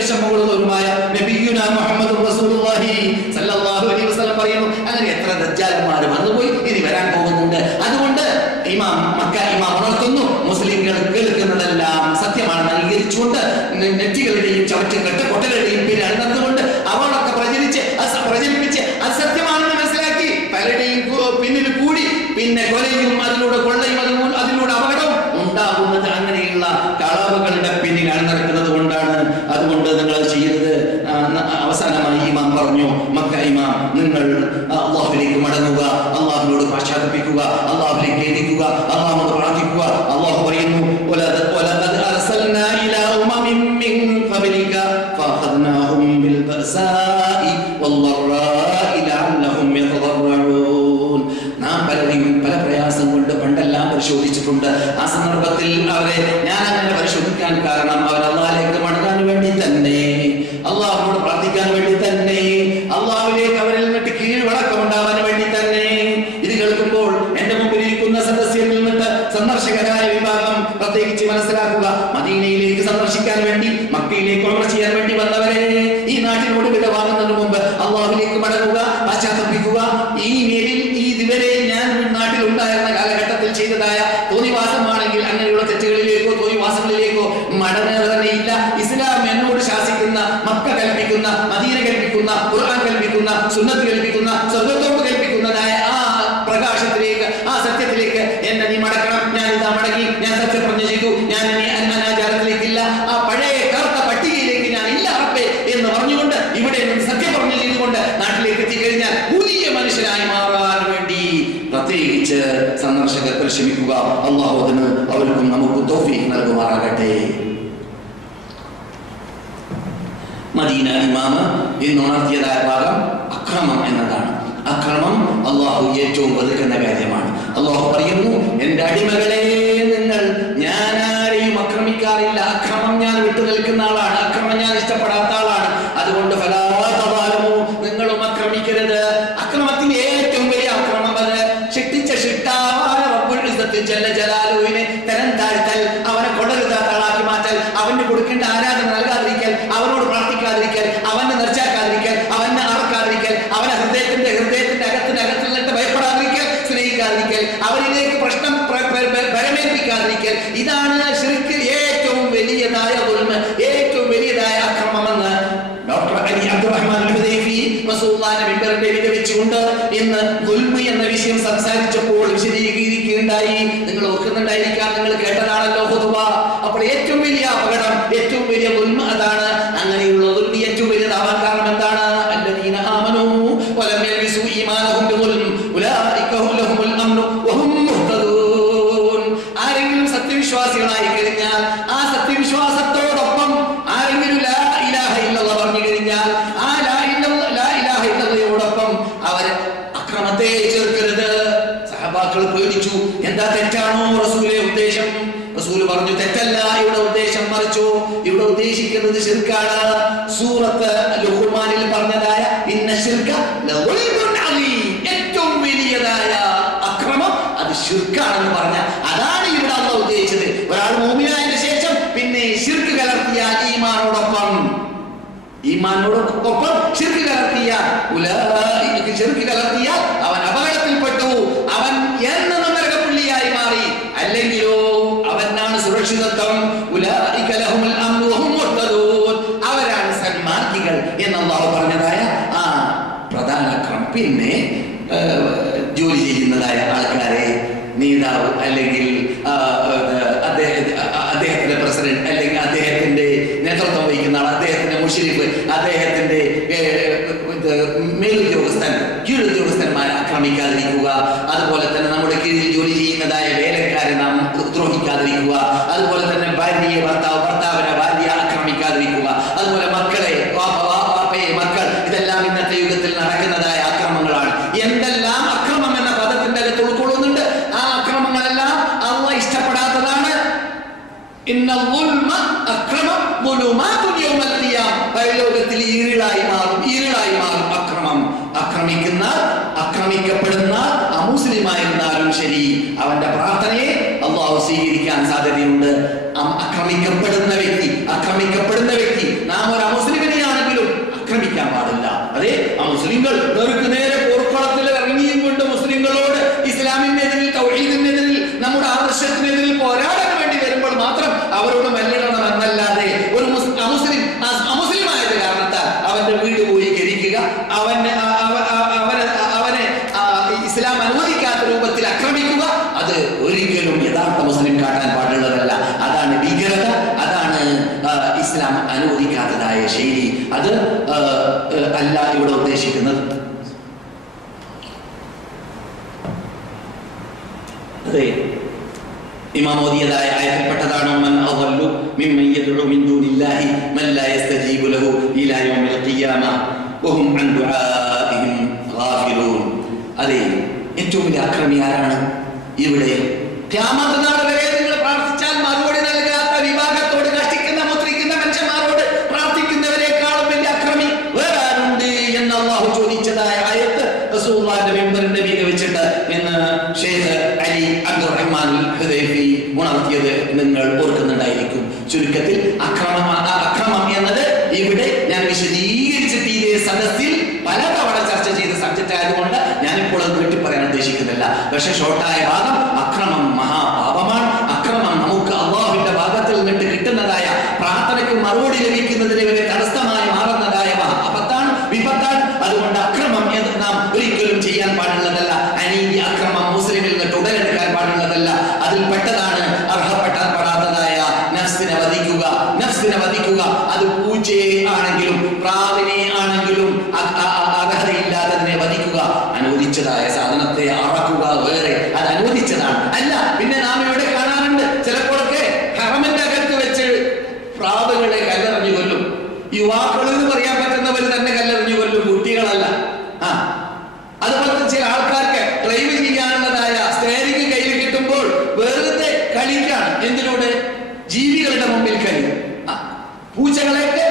ചെയ്തത്? അവസാനമായി ഇമാം പറഞ്ഞു, മക്ക ഇമാം, നിങ്ങൾ അള്ളാഹുവിലേക്ക് മടങ്ങുക, അള്ളാഹുവിനോട് പശ്ചാത്തപിക്കുക, അള്ളാഹുവിലേക്ക് എത്തിക്കുക, അള്ളാഹുവിനോട് പ്രാർത്ഥിക്കുക. അള്ളാഹു പറയുന്നു, വലഖദ് അർസൽനാ ഇലാ ഉമമിൻ മിൻ ഖബ്ലിക ഫഅഖദ്നാഹും ബിൽ ബഅസാഇ വദ്ദറാഇ ലഅല്ലഹും യതദറഊൻ. നാം പലരെയും പല പ്രയാസം കൊണ്ട് പണ്ടെല്ലാം പരിശോധിച്ചിട്ടുണ്ട്. ആ സന്ദർഭത്തിൽ അവരെ ഞാൻ അങ്ങനെ പരിശോധിക്കാൻ കാരണം അവർ അള്ളാഹിലേക്ക് മടങ്ങാൻ വേണ്ടി തന്നെ, അള്ളാഹുവോട് പ്രാർത്ഥിക്കാൻ വേണ്ടി തന്നെ, അള്ളാഹുവിലേക്ക് അവരിൽ നിന്നിട്ട് കീഴ്വഴക്കമുണ്ടാവാൻ വേണ്ടി തന്നെ. ഇത് കേൾക്കുമ്പോൾ എന്റെ മുമ്പിൽ ഇരിക്കുന്ന സദസ്യരിൽ നിന്നിട്ട് സന്ദർശകരായ വിഭാഗം പ്രത്യേകിച്ച് മനസ്സിലാക്കുക, മദീനയിലേക്ക് സന്ദർശിക്കാൻ വേണ്ടി, മക്കയിലേക്ക് ഉംറ ചെയ്യാൻ വേണ്ടി വന്നവരെ, ഈ നാട്ടിനോട് വിട വാങ്ങുന്നതിന് മുമ്പ് അള്ളാഹുവിലേക്ക് മടങ്ങുക, പശ്ചാത്തപിക്കുക. ഈ മേലിൽ ഇതുവരെ ഞാൻ നാട്ടിൽ ഉണ്ടായിരുന്ന കാലഘട്ടത്തിൽ ചെയ്തതായ തോന്നിവാസമാണെങ്കിൽ അങ്ങനെയുള്ള തെറ്റുകളിലേക്കോ തോന്നിവാസങ്ങളിലേക്കോ മടങ്ങുക തന്നെ ഇല്ല. ഇസ്ലാം എന്നോട് ശാസിക്കുന്ന, മക്ക കൽപ്പിക്കുന്ന, മദീന കൽപ്പിക്കുന്ന, ഖുർആൻ കൽപ്പിക്കുന്ന, സുന്നത്ത് കൽപ്പിക്കുന്ന, സ്വർഗ്ഗത്തോട് കൽപ്പിക്കുന്നതായ ആ പ്രകാശത്തിലേക്ക്, ആ സത്യത്തിലേക്ക് എന്നെ നീ മടക്കണം. ഞാൻ ഇതാ മടങ്ങി, ഞാൻ സത്യപ്രതിജ്ഞ ചെയ്തു, ഞാൻ ഇനി അനാചാരത്തിലേക്കില്ല, ആ പഴയ കറുത്ത പട്ടികയിലേക്ക് ഞാൻ ഇല്ല റബ്ബേ എന്ന് പറഞ്ഞുകൊണ്ട് ഇവിടെ സത്യപ്രതിജ്ഞ ചെയ്തുകൊണ്ട് നാട്ടിലേക്ക് എത്തിക്കഴിഞ്ഞാൽ പുതിയ മനുഷ്യനായി മാറാൻ വേണ്ടി പ്രത്യേകിച്ച് സന്ദർശകർ പരിശ്രമിക്കുക. അല്ലാഹു അതിന് അവർക്കും നമുക്ക് തൗഫീഖ് നൽകുമാറാകട്ടെ. മദീന ഇമാമ എന്ന് ഉണർത്തിയതായ ഭാഗം അക്രമം എന്നതാണ്. അക്രമം അള്ളാഹു ഏറ്റവും വെറുക്കുന്ന കാര്യമാണ്. അള്ളാഹു പറയുന്നു, എന്റെ അടിമകളെ, നിങ്ങൾ ഞാൻ ആരെയും ആക്രമിക്കാറില്ല. അക്രമം ഞാൻ വിട്ടുനിൽക്കുന്ന ആളാണ്, അക്രമം ഞാൻ ഇഷ്ടപ്പെടാത്ത ആളാണ്. അതുകൊണ്ട് നിങ്ങളും ആക്രമിക്കരുത്. അക്രമത്തിന്റെ ഏറ്റവും വലിയ അക്രമം അത് ശിക്ഷിച്ച ശിട്ടാവായ റബ്ബുൽ ഇസ്സത്ത് ജല്ല ജലാലുവിനെ തരം താഴ്ത്തൽ, അവനെ കൊടരുതാത്ത ആളാക്കി മാറ്റൽ, അവന് കൊടുക്കേണ്ട ആരാധന നൽകാതിരിക്കൽ, അവനോട് പ്രാർത്ഥിക്കാതിരിക്കൽ, അവനെ നിർച്ചാക്കാതിരിക്കൽ, അവനെ അറക്കാതിരിക്കൽ, അവനെ ഹൃദയത്തിന്റെ അകത്തിനകത്തിൽ നിന്നിട്ട് ഭയപ്പെടാതിരിക്കൽ, സ്നേഹിക്കാതിരിക്കൽ, അവരിലേക്ക് പ്രശ്നം പരമേൽപ്പിക്കാതിരിക്കൽ. ഇതാണ് ശിർക്ക് ഏറ്റവും വലിയതായ ദുൽമ്, ഏറ്റവും വലിയതായ അക്രമമെന്ന് ഡോക്ടർ അലി അബ്ദുറഹ്മാൻ അൽ-ഹുദൈഫി റസൂലുള്ളാഹിന്റെ മിമ്പറിൽ വെച്ചുകൊണ്ട് ഇന്ന് ദുൽമ് എന്ന വിഷയം സംസാരിച്ചപ്പോൾ വിശദീകരിക്കുകയുണ്ടായി. നിങ്ങൾ ഓർക്കുന്നുണ്ടായിരിക്കാം, നിങ്ങൾ കേട്ടതാണല്ലോ ഖുതുബ. അപ്പോൾ ഏറ്റവും വലിയ അപകടം, ഏറ്റവും വലിയ ദുൽമ് അതാണ്. അങ്ങനെയുള്ള ദുൽമ് ഏറ്റവും വലിയതാവാൻ കാരണം എന്താണ്? അല്ലദീന ആമനൂ വലം യൽബിസൂ ഈമാനഹും ബിദുൽം ഉലൈക ലഹുമുൽ അംനു വഹും മുഹ്തദൂൻ. ആരെങ്കിലും സത്യവിശ്വാസികളായി കഴിഞ്ഞാൽ, ആ സത്യവിശ്വാസത്തോടൊപ്പം ആരെങ്കിലും ലാ ഇലാഹ ഇല്ലല്ലാഹ് പറഞ്ഞു കഴിഞ്ഞാൽ, ആ ലാ ഇലാഹ ഇല്ലല്ലാഹയോടൊപ്പം അവർ അക്രമത്തെ ചേർക്കരുത്. സഹബാക്കൾ പേടിച്ചു, എന്താ തെറ്റാണോ റസൂലേ ഉദ്ദേശം? റസൂൽ പറഞ്ഞു, തെറ്റല്ല ഇവിടെ ഉദ്ദേശം, മറിച്ചു ഇവിടെ ഉദ്ദേശിക്കുന്നത് ശിർക്കാണ്. സൂറത്ത് ലുഖ്മാനിൽ പറഞ്ഞതായ ഇന്ന ശിർക ലദുൽമുൻ അലീം, ഏറ്റവും വലിയതായ അക്രമം അത് ശിർക്കാണെന്ന് പറഞ്ഞ അതാണ് ഇവിടെ അല്ലാഹു ഉദ്ദേശിച്ചത്. ഒരാൾ മുഅ്മിനായതിനു ശേഷം പിന്നെ ശിർക്ക് കലർത്തിയാൽ, ഈമാനോടൊപ്പം ശിർക്ക് കലർത്തിയാൽ അവൻ അപകടത്തിൽപ്പെട്ടു, അവൻ എന്ന നരകപ്പുള്ളിയായി മാറി. അല്ലെങ്കിലോ അവനാണ് സുരക്ഷിതത്വം. ഉലൈക ലഹുമുൽ അംനു വഹും മുഹ്തദൂൻ, അവരാണ് സന്മാർഗികൾ എന്ന് അല്ലാഹു പറഞ്ഞതായ ആ പ്രധാന ക്രമം. പിന്നെ ജോലി ചെയ്യുന്നതായ ആൾക്കാരെ, നേതാവ് അല്ലെങ്കിൽ അദ്ദേഹത്തിന്റെ പ്രസിഡന്റ് അല്ലെങ്കിൽ അദ്ദേഹത്തിന്റെ നേതൃത്വം വഹിക്കുന്ന ആൾ, അദ്ദേഹത്തിന്റെ മുശ്രിഫ്, അദ്ദേഹത്തിന്റെ മേലുദ്യോഗസ്ഥൻ, കീഴുദ്യോഗസ്ഥന്മാരെ ആക്രമിക്കാതിരിക്കുക. അതുപോലെ തന്നെ നമ്മുടെ കീഴിൽ ജോലി ചെയ്യുന്നതായ വേലക്കാരെ നാം ദ്രോഹിക്കാതിരിക്കുക. അതുപോലെ തന്നെ ഭാര്യയെ ഭർത്താവിനെ ഭാര്യയെ ആക്രമിക്കാതിരിക്കുക. അതുപോലെ മക്കളെ, വാപ്പയെ മക്കൾ, ഇതെല്ലാം ഇന്നത്തെ യുഗത്തിൽ നടക്കുന്നതായ അക്രമങ്ങളാണ്. എന്തെല്ലാം അക്രമം എന്ന പദത്തിന്റെ അകത്ത് ഉൾക്കൊള്ളുന്നുണ്ട്. ആ അക്രമങ്ങളെല്ലാം അല്ലാഹു ഇഷ്ടപ്പെടാത്തതാണ്. പരലോകത്തിൽ ഇരുളായി മാറും അക്രമം. ആക്രമിക്കപ്പെടുന്ന അമുസ്ലിമായിരുന്നാലും ശരി, അവന്റെ പ്രാർത്ഥനയെ അല്ലാഹു സ്വീകരിക്കാൻ സാധ്യതയുണ്ട്. ആക്രമിക്കപ്പെടുന്ന വ്യക്തി നാം ഒരു അമുസ്ലിമിനെയാണെങ്കിലും ആക്രമിക്കാൻ പാടില്ല. അതെ, ആ മുസ്ലിങ്ങൾ നേർക്ക് നേരെ പോർക്കളത്തിൽ ഇറങ്ങിയും കൊണ്ട് മുസ്ലിങ്ങളോട് ഇസ്ലാമിനെതിരിൽ, തൗഹീദിനെതിരിൽ, നമ്മുടെ ആദർശത്തിനെതിരിൽ പോരാടാൻ വേണ്ടി വരുമ്പോൾ മാത്രം അവരോട് മല്ലിടണം എന്നല്ലാതെ ഒരു അമുസ്ലിമായത് കാരണത്താൽ അവന്റെ വീട് പോയി കരിക്കുക, അവനെ ഇസ്ലാം അനുവദിക്കാത്ത രൂപത്തിൽ ആക്രമിക്കുക, അത് ഒരിക്കലും യഥാർത്ഥ മുസ്ലിം കാട്ടാൻ പാടുള്ളതല്ല. അതാണ് ഭീകരത, അതാണ് ഇസ്ലാം അനുവദിക്കാത്തതായ ശൈലി. അത് അല്ല ഇവിടെ ഉദ്ദേശിക്കുന്നത്. അതെ, ഇമാം ഓതിയതായ ആയത്തിൽപ്പെട്ടതാണ് മൻ അദല്ലു മിമ്മൻ യദ്ഉ മിൻ ദൂനില്ലാഹി മൻ ലാ യസ്തജീബു ലഹു ഇലാ യൗമിൽ ഖിയാമ വഹും അൻ ദുആഇഹിം ഗാഫിലൂൻ. അതെ, ഏറ്റവും വലിയ അക്രമി ആരാണ്? ഇവിടെ ഖിയാമത്ത് നാൾ വരെ നിങ്ങൾ പ്രാർത്ഥിച്ചാൽ മറുപടി നൽകാത്ത വിഭാഗത്തോട് കഷ്ടിക്കുന്ന മുദ്രിക്കുന്ന മനുഷ്യന്മാരോട് പ്രാർത്ഥിക്കുന്നവരെക്കാളും വലിയ അക്രമി വേറെ ആരുണ്ട് എന്ന് അല്ലാഹു ചോദിച്ചതായ ആയത്ത് റസൂലുള്ളാഹിന്റെ മിമ്പറിന്റെ മീതെ വെച്ചിട്ട് എന്ന് ഷെയ്ഖ് അലി അബ്ദുറഹ്മാൻ ഹുദൈഫി ഉണർത്തിയത് നിങ്ങൾ ഓർക്കുന്നുണ്ടായിരിക്കും. ചുരുക്കത്തിൽ അക്രമം എന്നത് ഇവിടെ ഞാൻ വിശദീകരിച്ചിട്ട് ഇതേ സദസ്സിൽ പലതവണ ചർച്ച ചെയ്ത സബ്ജക്റ്റ് ആയതുകൊണ്ട് ഞാനിപ്പോൾ അത് വീട്ടിൽ പറയാൻ ഉദ്ദേശിക്കുന്നില്ല. പക്ഷെ ഷോർട്ടായ ഭാഗം, അക്രമം മഹാപാപമാണ്. അക്രമം നമുക്ക് അല്ലാഹുവിന്റെ ഭാഗത്തിൽ നിന്നിട്ട് കിട്ടുന്നതായ പ്രാർത്ഥനയ്ക്ക് മറുപടി ലഭിക്കുന്നതിന് വരെ തടസ്സമായി മാറുന്നതായ അപത്താണ്, വിപത്താണ്. അതുകൊണ്ട് അക്രമം എന്ന് നാം ഒരിക്കലും ചെയ്യാൻ പാടുള്ളതല്ല. അനീതി അക്രമം മുസ്ലിമിൽ നിന്നിട്ട് ഉടലെടുക്കാൻ പാടുള്ളതല്ല. അതിൽ പെട്ടതാണ് അർഹപ്പെടാത്തതായ നഫ്സിനെ വധിക്കുക. അത് പൂച്ചയെ ആണെങ്കിലും പ്രാവിനെ ആണെങ്കിലും അർഹതയില്ലാത്തതിനെ വധിക്കുക. അനുവദിച്ചതായ സാധനത്തെ അറക്കുക വേറെ, അത് അനുവദിച്ചതാണ്. അല്ല, പിന്നെ നാം ഇവിടെ കാണാറുണ്ട് ചിലപ്പോഴൊക്കെ ഹറമിന്റെ അകത്ത് വെച്ച് പ്രാവുകളെ കല്ലെറിഞ്ഞു കൊല്ലും. യുവാക്കൾ എന്ന് പറയാൻ പറ്റുന്നവർ തന്നെ കല്ലെറിഞ്ഞു കൊല്ലും, കുട്ടികളല്ല. അതുപോലെ ചില ആൾക്കാർക്ക് ഡ്രൈവ് ചെയ്യാനുള്ളതായ സ്റ്റെയറിംഗ് കയ്യിൽ കിട്ടുമ്പോൾ വെറുതെ കളിക്കാണ്. എന്തിലൂടെ? ജീവികളുടെ മുമ്പിൽ കളി. പൂച്ചകളെയൊക്കെ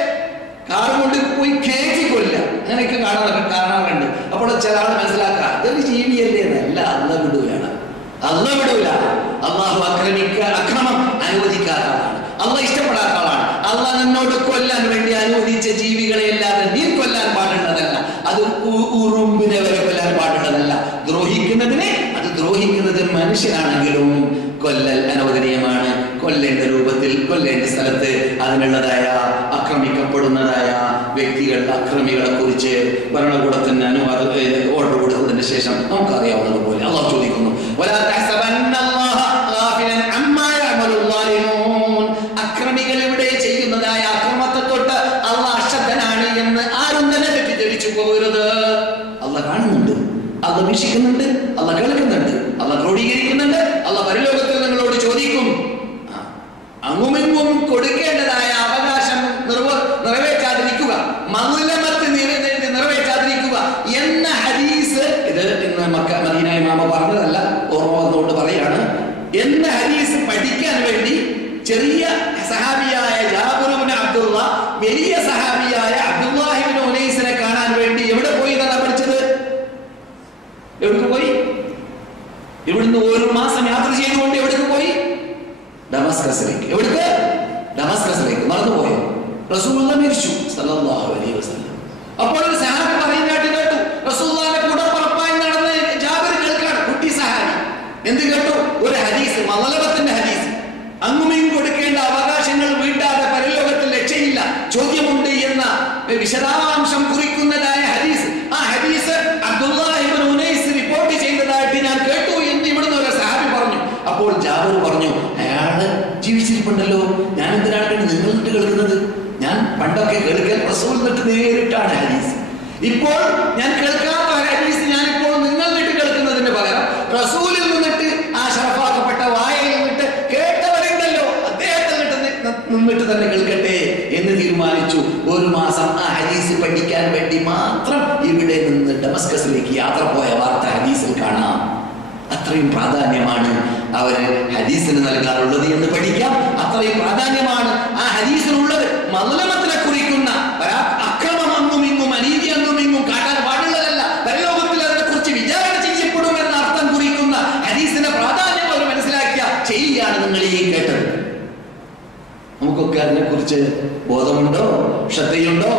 കാർ കൊണ്ട് പോയി കയറ്റി കൊല്ല, അങ്ങനെയൊക്കെ കാണാറുണ്ട്. അപ്പോൾ ചില ആൾ മനസ്സിലാക്കുക ഇതൊരു ജീവിയല്ലേ എന്നല്ല. അല്ലാഹു വിടൂല. അള്ളാഹു അക്രമം അനുവദിക്കാത്ത ആളാണ്. അള്ളാഹ് ഇഷ്ടപ്പെടാത്ത ആളാണ്. അള്ളാഹ് നിന്നോട് കൊല്ലാൻ വേണ്ടി അനുവദിച്ച ജീവികളെ അല്ലാതെ നീ കൊല്ലാൻ പാടുള്ളതല്ല. അത് ഉറുമ്പിനെ വരെ കൊല്ലാൻ പാടുള്ളതല്ല. ദ്രോഹിക്കുന്നത് മനുഷ്യനാണെങ്കിലും കൊല്ലൽ അനുവദനീയമാണ്. കൊല്ലേണ്ട രൂപത്തിൽ, കൊല്ലേണ്ട സ്ഥലത്ത് അതിനുള്ളതായ ആക്രമിക്കപ്പെടുന്നതായ വ്യക്തികൾ, അക്രമികളെ കുറിച്ച് ഭരണകൂടത്തിന് ഓർഡർ കൊടുത്തതിന് ശേഷം നമുക്കറിയാവുന്നതുപോലെ അല്ലാഹു ചോദിക്കുന്നു, അക്രമികൾ ഇവിടെ ചെയ്യുന്നതായ അക്രമത്തെ തൊട്ട് അല്ലാഹു അശ്രദ്ധനാണ് എന്ന് ആരും തന്നെ തെറ്റിദ്ധരിച്ചു പോകരുത്. അല്ലാഹു കാണുന്നുണ്ട്, അല്ലാഹു വീക്ഷിക്കുന്നുണ്ട്, അല്ലാഹു കേൾക്കുന്നുണ്ട്, അല്ലാഹു ക്രോഡീകരിക്കുന്നുണ്ട്. അല്ലാഹു പരലോകത്തിൽ നിങ്ങളോട് ചോദിക്കും. അങ്ങുമിങ്ങും കൊടുക്കേണ്ടതായ അവകാശം നിറവേറ്റാതിരിക്കുക, മദ്ലമത്ത് നിറവേറ്റാതിരിക്കുക എന്ന ഹദീസ്, ഇത് ഇന്ന് മദീന ഇമാമ പറഞ്ഞതല്ല, ഓർമ്മ വന്നുകൊണ്ട് പറയാണ്. എന്ന ഹദീസ് പഠിക്കാൻ വേണ്ടി ചെറിയ സഹാബിയായ ജാബിർ ഇബ്നു അബ്ദുള്ള വലിയ സഹാബിയായ അബ്ദുല്ലാഹി ഇബ്നു ഉനൈസിനെ കാണാൻ വേണ്ടി എവിടെ പോയി എന്നാണ് പഠിച്ചത്? എവിടേക്ക് പോയി? ഇവിടുന്ന് 1 മാസം യാത്ര ചെയ്തുകൊണ്ട് എവിടേക്ക് പോയി? ഡമസ്കസിലേക്ക്. എവിടേക്ക്? ഡമസ്കസിലേക്ക്. മറന്നുപോയോ? റസൂലുള്ളാഹി മരിച്ചു സല്ലല്ലാഹു അലൈഹി വസല്ലം. അപ്പോൾ ഒരു സഹാബി പറയുന്നതായിട്ട് കേട്ടു. റസൂലുള്ളാഹിന്റെ കൂടെ പുറപ്പായി നടന്ന ജാബിർ കേൾക്കാണ്, കുട്ടി സഹാബി. എന്ത് കേട്ടു? ഒരു ഹദീസ്, മദ്ലമത്തിന്റെ ഹദീസ്. അങ്ങുമിങ്ങും കൊടുക്കേണ്ട അവകാശങ്ങൾ വീട്ടാതെ പരലോകത്തിൽ രക്ഷയില്ല, ചോദ്യമുണ്ട് എന്ന വിശദാംശം കുറിക്കുന്നതായ ഹദീസ്. ആ ഹദീസ് അബ്ദുല്ലാഹി ഇബ്നു ഉനൈസ് റിപ്പോർട്ട് ചെയ്തതായിട്ട് ഞാൻ കേട്ടു എന്ന് ഇവിടുന്ന് ഒരു സഹാബി പറഞ്ഞു. അപ്പോൾ ജാബിർ പറഞ്ഞു, അയാള് ജീവിച്ചിരിപ്പുണ്ടല്ലോ, ഞാൻ എന്തിനാണ് നിങ്ങൾ കേൾക്കുന്നത്? ഞാൻ പണ്ടൊക്കെ കേൾക്കൽ റസൂൽ നേരിട്ടാണ് ഹദീസ്. ഇപ്പോൾ ഞാൻ കേൾക്കാത്ത ഹദീസ് ഞാനിപ്പോൾ നിങ്ങൾ കേൾക്കുന്നതിന് പകരം റസൂലിൽ നിന്നിട്ട് ആ ശറഫാക്കപ്പെട്ട വായിൽ നിന്നിട്ട് കേട്ടവരുണ്ടല്ലോ അദ്ദേഹത്തിൽ നിന്നിട്ട് തന്നെ കേൾക്കട്ടെ എന്ന് തീരുമാനിച്ചു. 1 മാസം ആ ഹദീസ് പഠിക്കാൻ വേണ്ടി മാത്രം ഇവിടെ നിന്ന് ഡമസ്കസിലേക്ക് യാത്ര പോയ വാർത്ത ഹദീസിൽ കാണാം. അത്രയും പ്രാധാന്യമാണ് അവര് ഹദീസിന് നൽകാറുള്ളത് എന്ന് പഠിക്കാം. അത്രയും പ്രാധാന്യമാണ് ആ ഹദീസിനുള്ളത്. മദ്ലമത്തിനെ കുറിക്കുന്ന അക്രമം അങ്ങുമിങ്ങും, അനീതി അങ്ങുമിങ്ങും കാട്ടാൻ പാടുള്ളതല്ല. പരലോകത്തിൽ അതിനെ കുറിച്ച് വിചാരണ ചെയ്യപ്പെടുമെന്ന അർത്ഥം കുറിക്കുന്ന ഹദീസിന്റെ പ്രാധാന്യം അവർ മനസ്സിലാക്കിയ ചെയ്യുകയാണ് നിങ്ങൾ ഈ കേട്ടത്. നമുക്കൊക്കെ അതിനെ കുറിച്ച് ബോധമുണ്ടോ? ശ്രദ്ധയുണ്ടോ?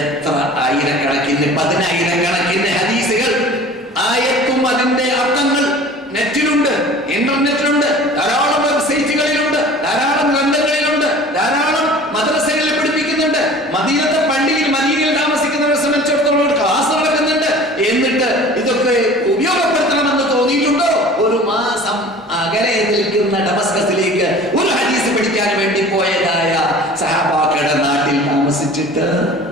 എത്ര ആയിരക്കണക്കിന്, 10,000 ഹദീസുകൾ, ആയത്തും അതിന്റെ അർത്ഥങ്ങൾ നെറ്റിലുണ്ട്, ഇന്റർനെറ്റിലുണ്ട്, ധാരാളം വെബ്സൈറ്റുകളിലുണ്ട്, ധാരാളം ഗ്രന്ഥങ്ങളിലുണ്ട്, ധാരാളം മദ്രസകളിൽ പഠിപ്പിക്കുന്നുണ്ട്. മദീനത്തെ പള്ളിയിൽ, മദീനയിൽ താമസിക്കുന്നവരെ സംബന്ധിച്ചിടത്തോളം ക്ലാസ് നടക്കുന്നുണ്ട്. എന്നിട്ട് ഇതൊക്കെ ഉപയോഗപ്പെടുത്തണമെന്ന് തോന്നിയിട്ടുണ്ടോ? 1 മാസം അകലെ നിൽക്കുന്ന ഡമസ്കസിലേക്ക് ഒരു ഹദീസ് പഠിക്കാൻ വേണ്ടി പോയതായ സഹാബാക്കളുടെ നാട്ടിൽ താമസിച്ചിട്ട്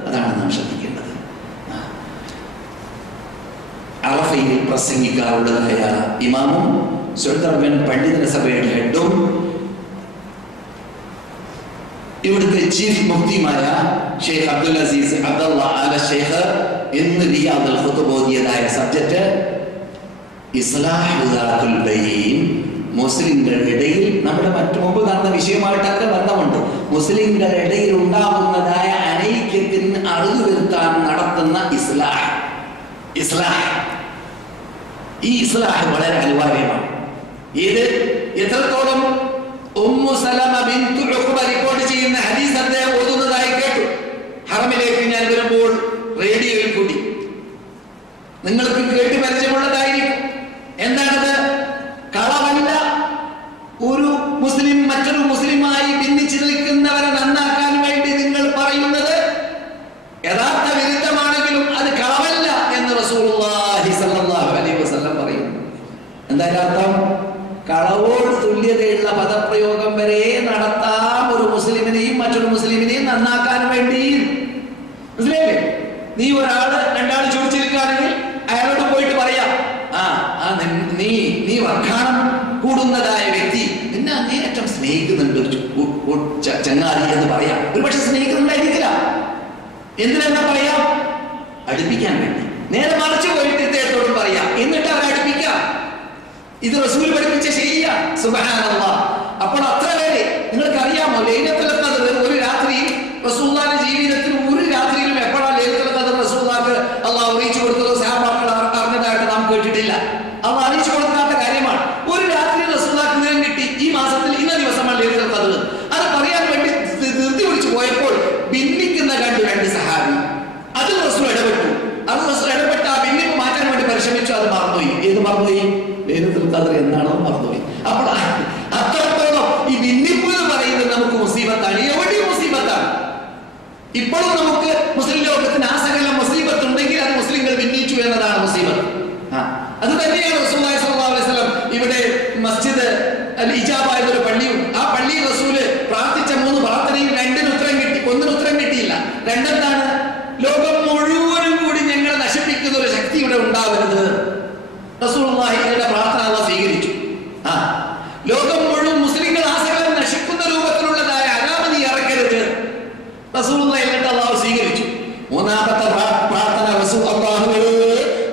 അതാണ് നാം ശ്രദ്ധിക്കേണ്ടത്. അറഫയിൽ പ്രസംഗിക്കാറുള്ളതായ ഇമാമും സുൽത്താൻ പണ്ഡിത സഭയുടെ ഹെഡും ഇവിടുത്തെ ചീഫ് മുഫ്തിയുമായ ഷെയ്ഖ് അബ്ദുൽ അസീസ് അബ്ദുള്ള ആല ഷെയ്ഖ് ഇന്ന് റിയാദുൽ ഖുതുബ് ഓതിയതായ സബ്ജക്റ്റ് ഇസ്ലാഹു ദാത്തുൽ ബൈൻ. മുസ്ലിങ്ങളുടെ ഇടയിൽ നമ്മുടെ മറ്റു മുമ്പ് നടന്ന വിഷയമായിട്ടൊക്കെ ബന്ധമുണ്ട്. മുസ്ലിങ്ങളുടെ ഇടയിൽ ഉണ്ടാകുന്നതായ അനൈക്യത്തിന് അറിവ് വരുത്താൻ നടത്തുന്ന ഇസ്ലാഹ്. ഈ ഇസ്ലാഹ് വളരെ അനിവാര്യമാണ്. ഇത് എത്രത്തോളം ഉമ്മു സലമ ബിൻതു ഉഖബ റിപ്പോർട്ട് ചെയ്യുന്ന ഹദീസ് അദ്ദേഹം ഓതുന്നതായി കേട്ടു. ഹറമിലേക്ക് ഞാൻ വരുമ്പോൾ റേഡിയോയിൽ കൂടി നിങ്ങൾക്ക് കേട്ട് പരിചയമുള്ളതായിരിക്കും. എന്താണത്? കളവല്ല, ഒരു മുസ്ലിം മറ്റൊരു മുസ്ലിമായി ഭിന്നിച്ചു നിൽക്കുന്നവരെ നന്നാക്കാൻ വേണ്ടി നിങ്ങൾ പറയുന്നത് യഥാർത്ഥ വിരുദ്ധമാണെങ്കിലും അത് കളവല്ല എന്ന് റസൂലുള്ളാഹി സ്വല്ലല്ലാഹു അലൈഹി വസല്ലം പറയുന്നു. എന്താ അർത്ഥം? കളവോട് തുല്യതയുള്ള പദപ്രയോഗം വരെ നടത്താം ഒരു മുസ്ലിമിനെയും മറ്റൊരു മുസ്ലിമിനെയും നന്നാക്കാൻ വേണ്ടി. മനസ്സിലായില്ലേ? നീ രണ്ടാള് ചോദിച്ചിരിക്കുകയാണെങ്കിൽ അയാളോട് പോയിട്ട് പറയാം, നീ വർഗാണം കൂടുന്നതായ വ്യക്തി നിന്നെ അങ്ങേയറ്റം സ്നേഹിക്കുന്നുണ്ട് ചങ്ങാതി എന്ന് പറയാം. ഒരു പക്ഷെ സ്നേഹിക്കുന്നുണ്ടായിരിക്കില്ല. എന്തിനാ പറയാം? അടുപ്പിക്കാൻ വേണ്ടി. നേരെ മറിച്ച് പോയിട്ട് ഇദ്ദേഹത്തോട് പറയാം, എന്നിട്ട് അവരെ അടുപ്പിക്കാം. ഇത് റസൂൽ പഠിപ്പിച്ച ശരിയാണ്. സുബ്ഹാനല്ലാഹ്. അപ്പോൾ അത്ര പേരെ നിങ്ങൾക്ക് അറിയാമോ, ലൈലത്തുൽ ഖദ്ർ ഒരു രാത്രിയിൽ റസൂലുള്ളാഹിന്റെ ജീവിതത്തിൽ ഒരു രാത്രിയിലും എപ്പോഴാണ് ലൈലത്തുൽ ഖദ്ർ റസൂലുള്ളാഹിക്ക് അല്ലാഹു അറിയിച്ചു കൊടുത്തത് സഹാബാക്കൾ അറിഞ്ഞതായിട്ട് നാം കേട്ടിട്ടില്ല. അല്ലാഹു അറിയിച്ചു കൊടുക്കാത്ത കാര്യമാണ്. ഒരു രാത്രി റസൂലുള്ളാഹിക്ക് നേരം കിട്ടി, ഈ മാസത്തിൽ ഇന്ന ദിവസമാണ് ലൈലത്തുൽ ഖദ്ർ. അത് പറയാൻ വേണ്ടി ധൃതി പിടിച്ചു പോയപ്പോൾ ഭിന്നിക്കുന്ന രണ്ട് സഹാബി അതിൽ റസൂൽ ഇടപെട്ടു. അത് റസൂൽ ഇടപെട്ട് ആ ഭിന്നിപ്പ് മാറ്റാൻ വേണ്ടി പരിശ്രമിച്ചു. അത് മറന്നുപോയി. ഏത് മറന്നുപോയി? ലൈലത്തുൽ ഖദ്ർ എന്നാണോ മറന്നുപോയി. അപ്പോൾ അത്രത്തോളം ഈ ഭിന്നിപ്പ് എന്ന് പറയുന്നത് നമുക്ക് മുസീബത്താണ്. എവിടെയും മുസീബത്താണ്. ഇപ്പോഴും നമുക്ക് മുസ്ലിം ലോകത്തിന് ആ സകല മുസീബത്ത് ഉണ്ടെങ്കിൽ അത് മുസ്ലിങ്ങൾ ഭിന്നിച്ചു എന്നതാണ് മുസീബത്ത്. അത് തന്നെയാണ് റസൂലുള്ളാഹി സ്വല്ലല്ലാഹു അലൈഹി വസല്ലം ഇവിടെ മസ്ജിദ് അൽ ഇജാബ എന്നൊരു പള്ളിയുണ്ട്. ആ പള്ളിയിൽ റസൂല് പ്രാർത്ഥിച്ച 3 പ്രാർത്ഥനയിൽ 2 ഉത്തരം കിട്ടി, 1 ഉത്തരം കിട്ടിയില്ല. 2 എന്താണ്? ലോകം മുഴുവനും കൂടി ഞങ്ങളെ നശിപ്പിക്കുന്ന ഒരു ശക്തി ഇവിടെ ഉണ്ടാവരുത്. റസൂലുള്ളാഹിയുടെ പ്രാർത്ഥന അല്ലാഹു സ്വീകരിച്ചു. ലോകം മുഴുവൻ മുസ്ലിങ്ങൾ ആസകലം നശിക്കുന്ന രൂപത്തിലുള്ളതായ അനാമ നീ ഇറക്കരുത്. റസൂലുള്ളാഹി അല്ലാഹു സ്വീകരിച്ചു. 3ാമത്തെ പ്രാർത്ഥന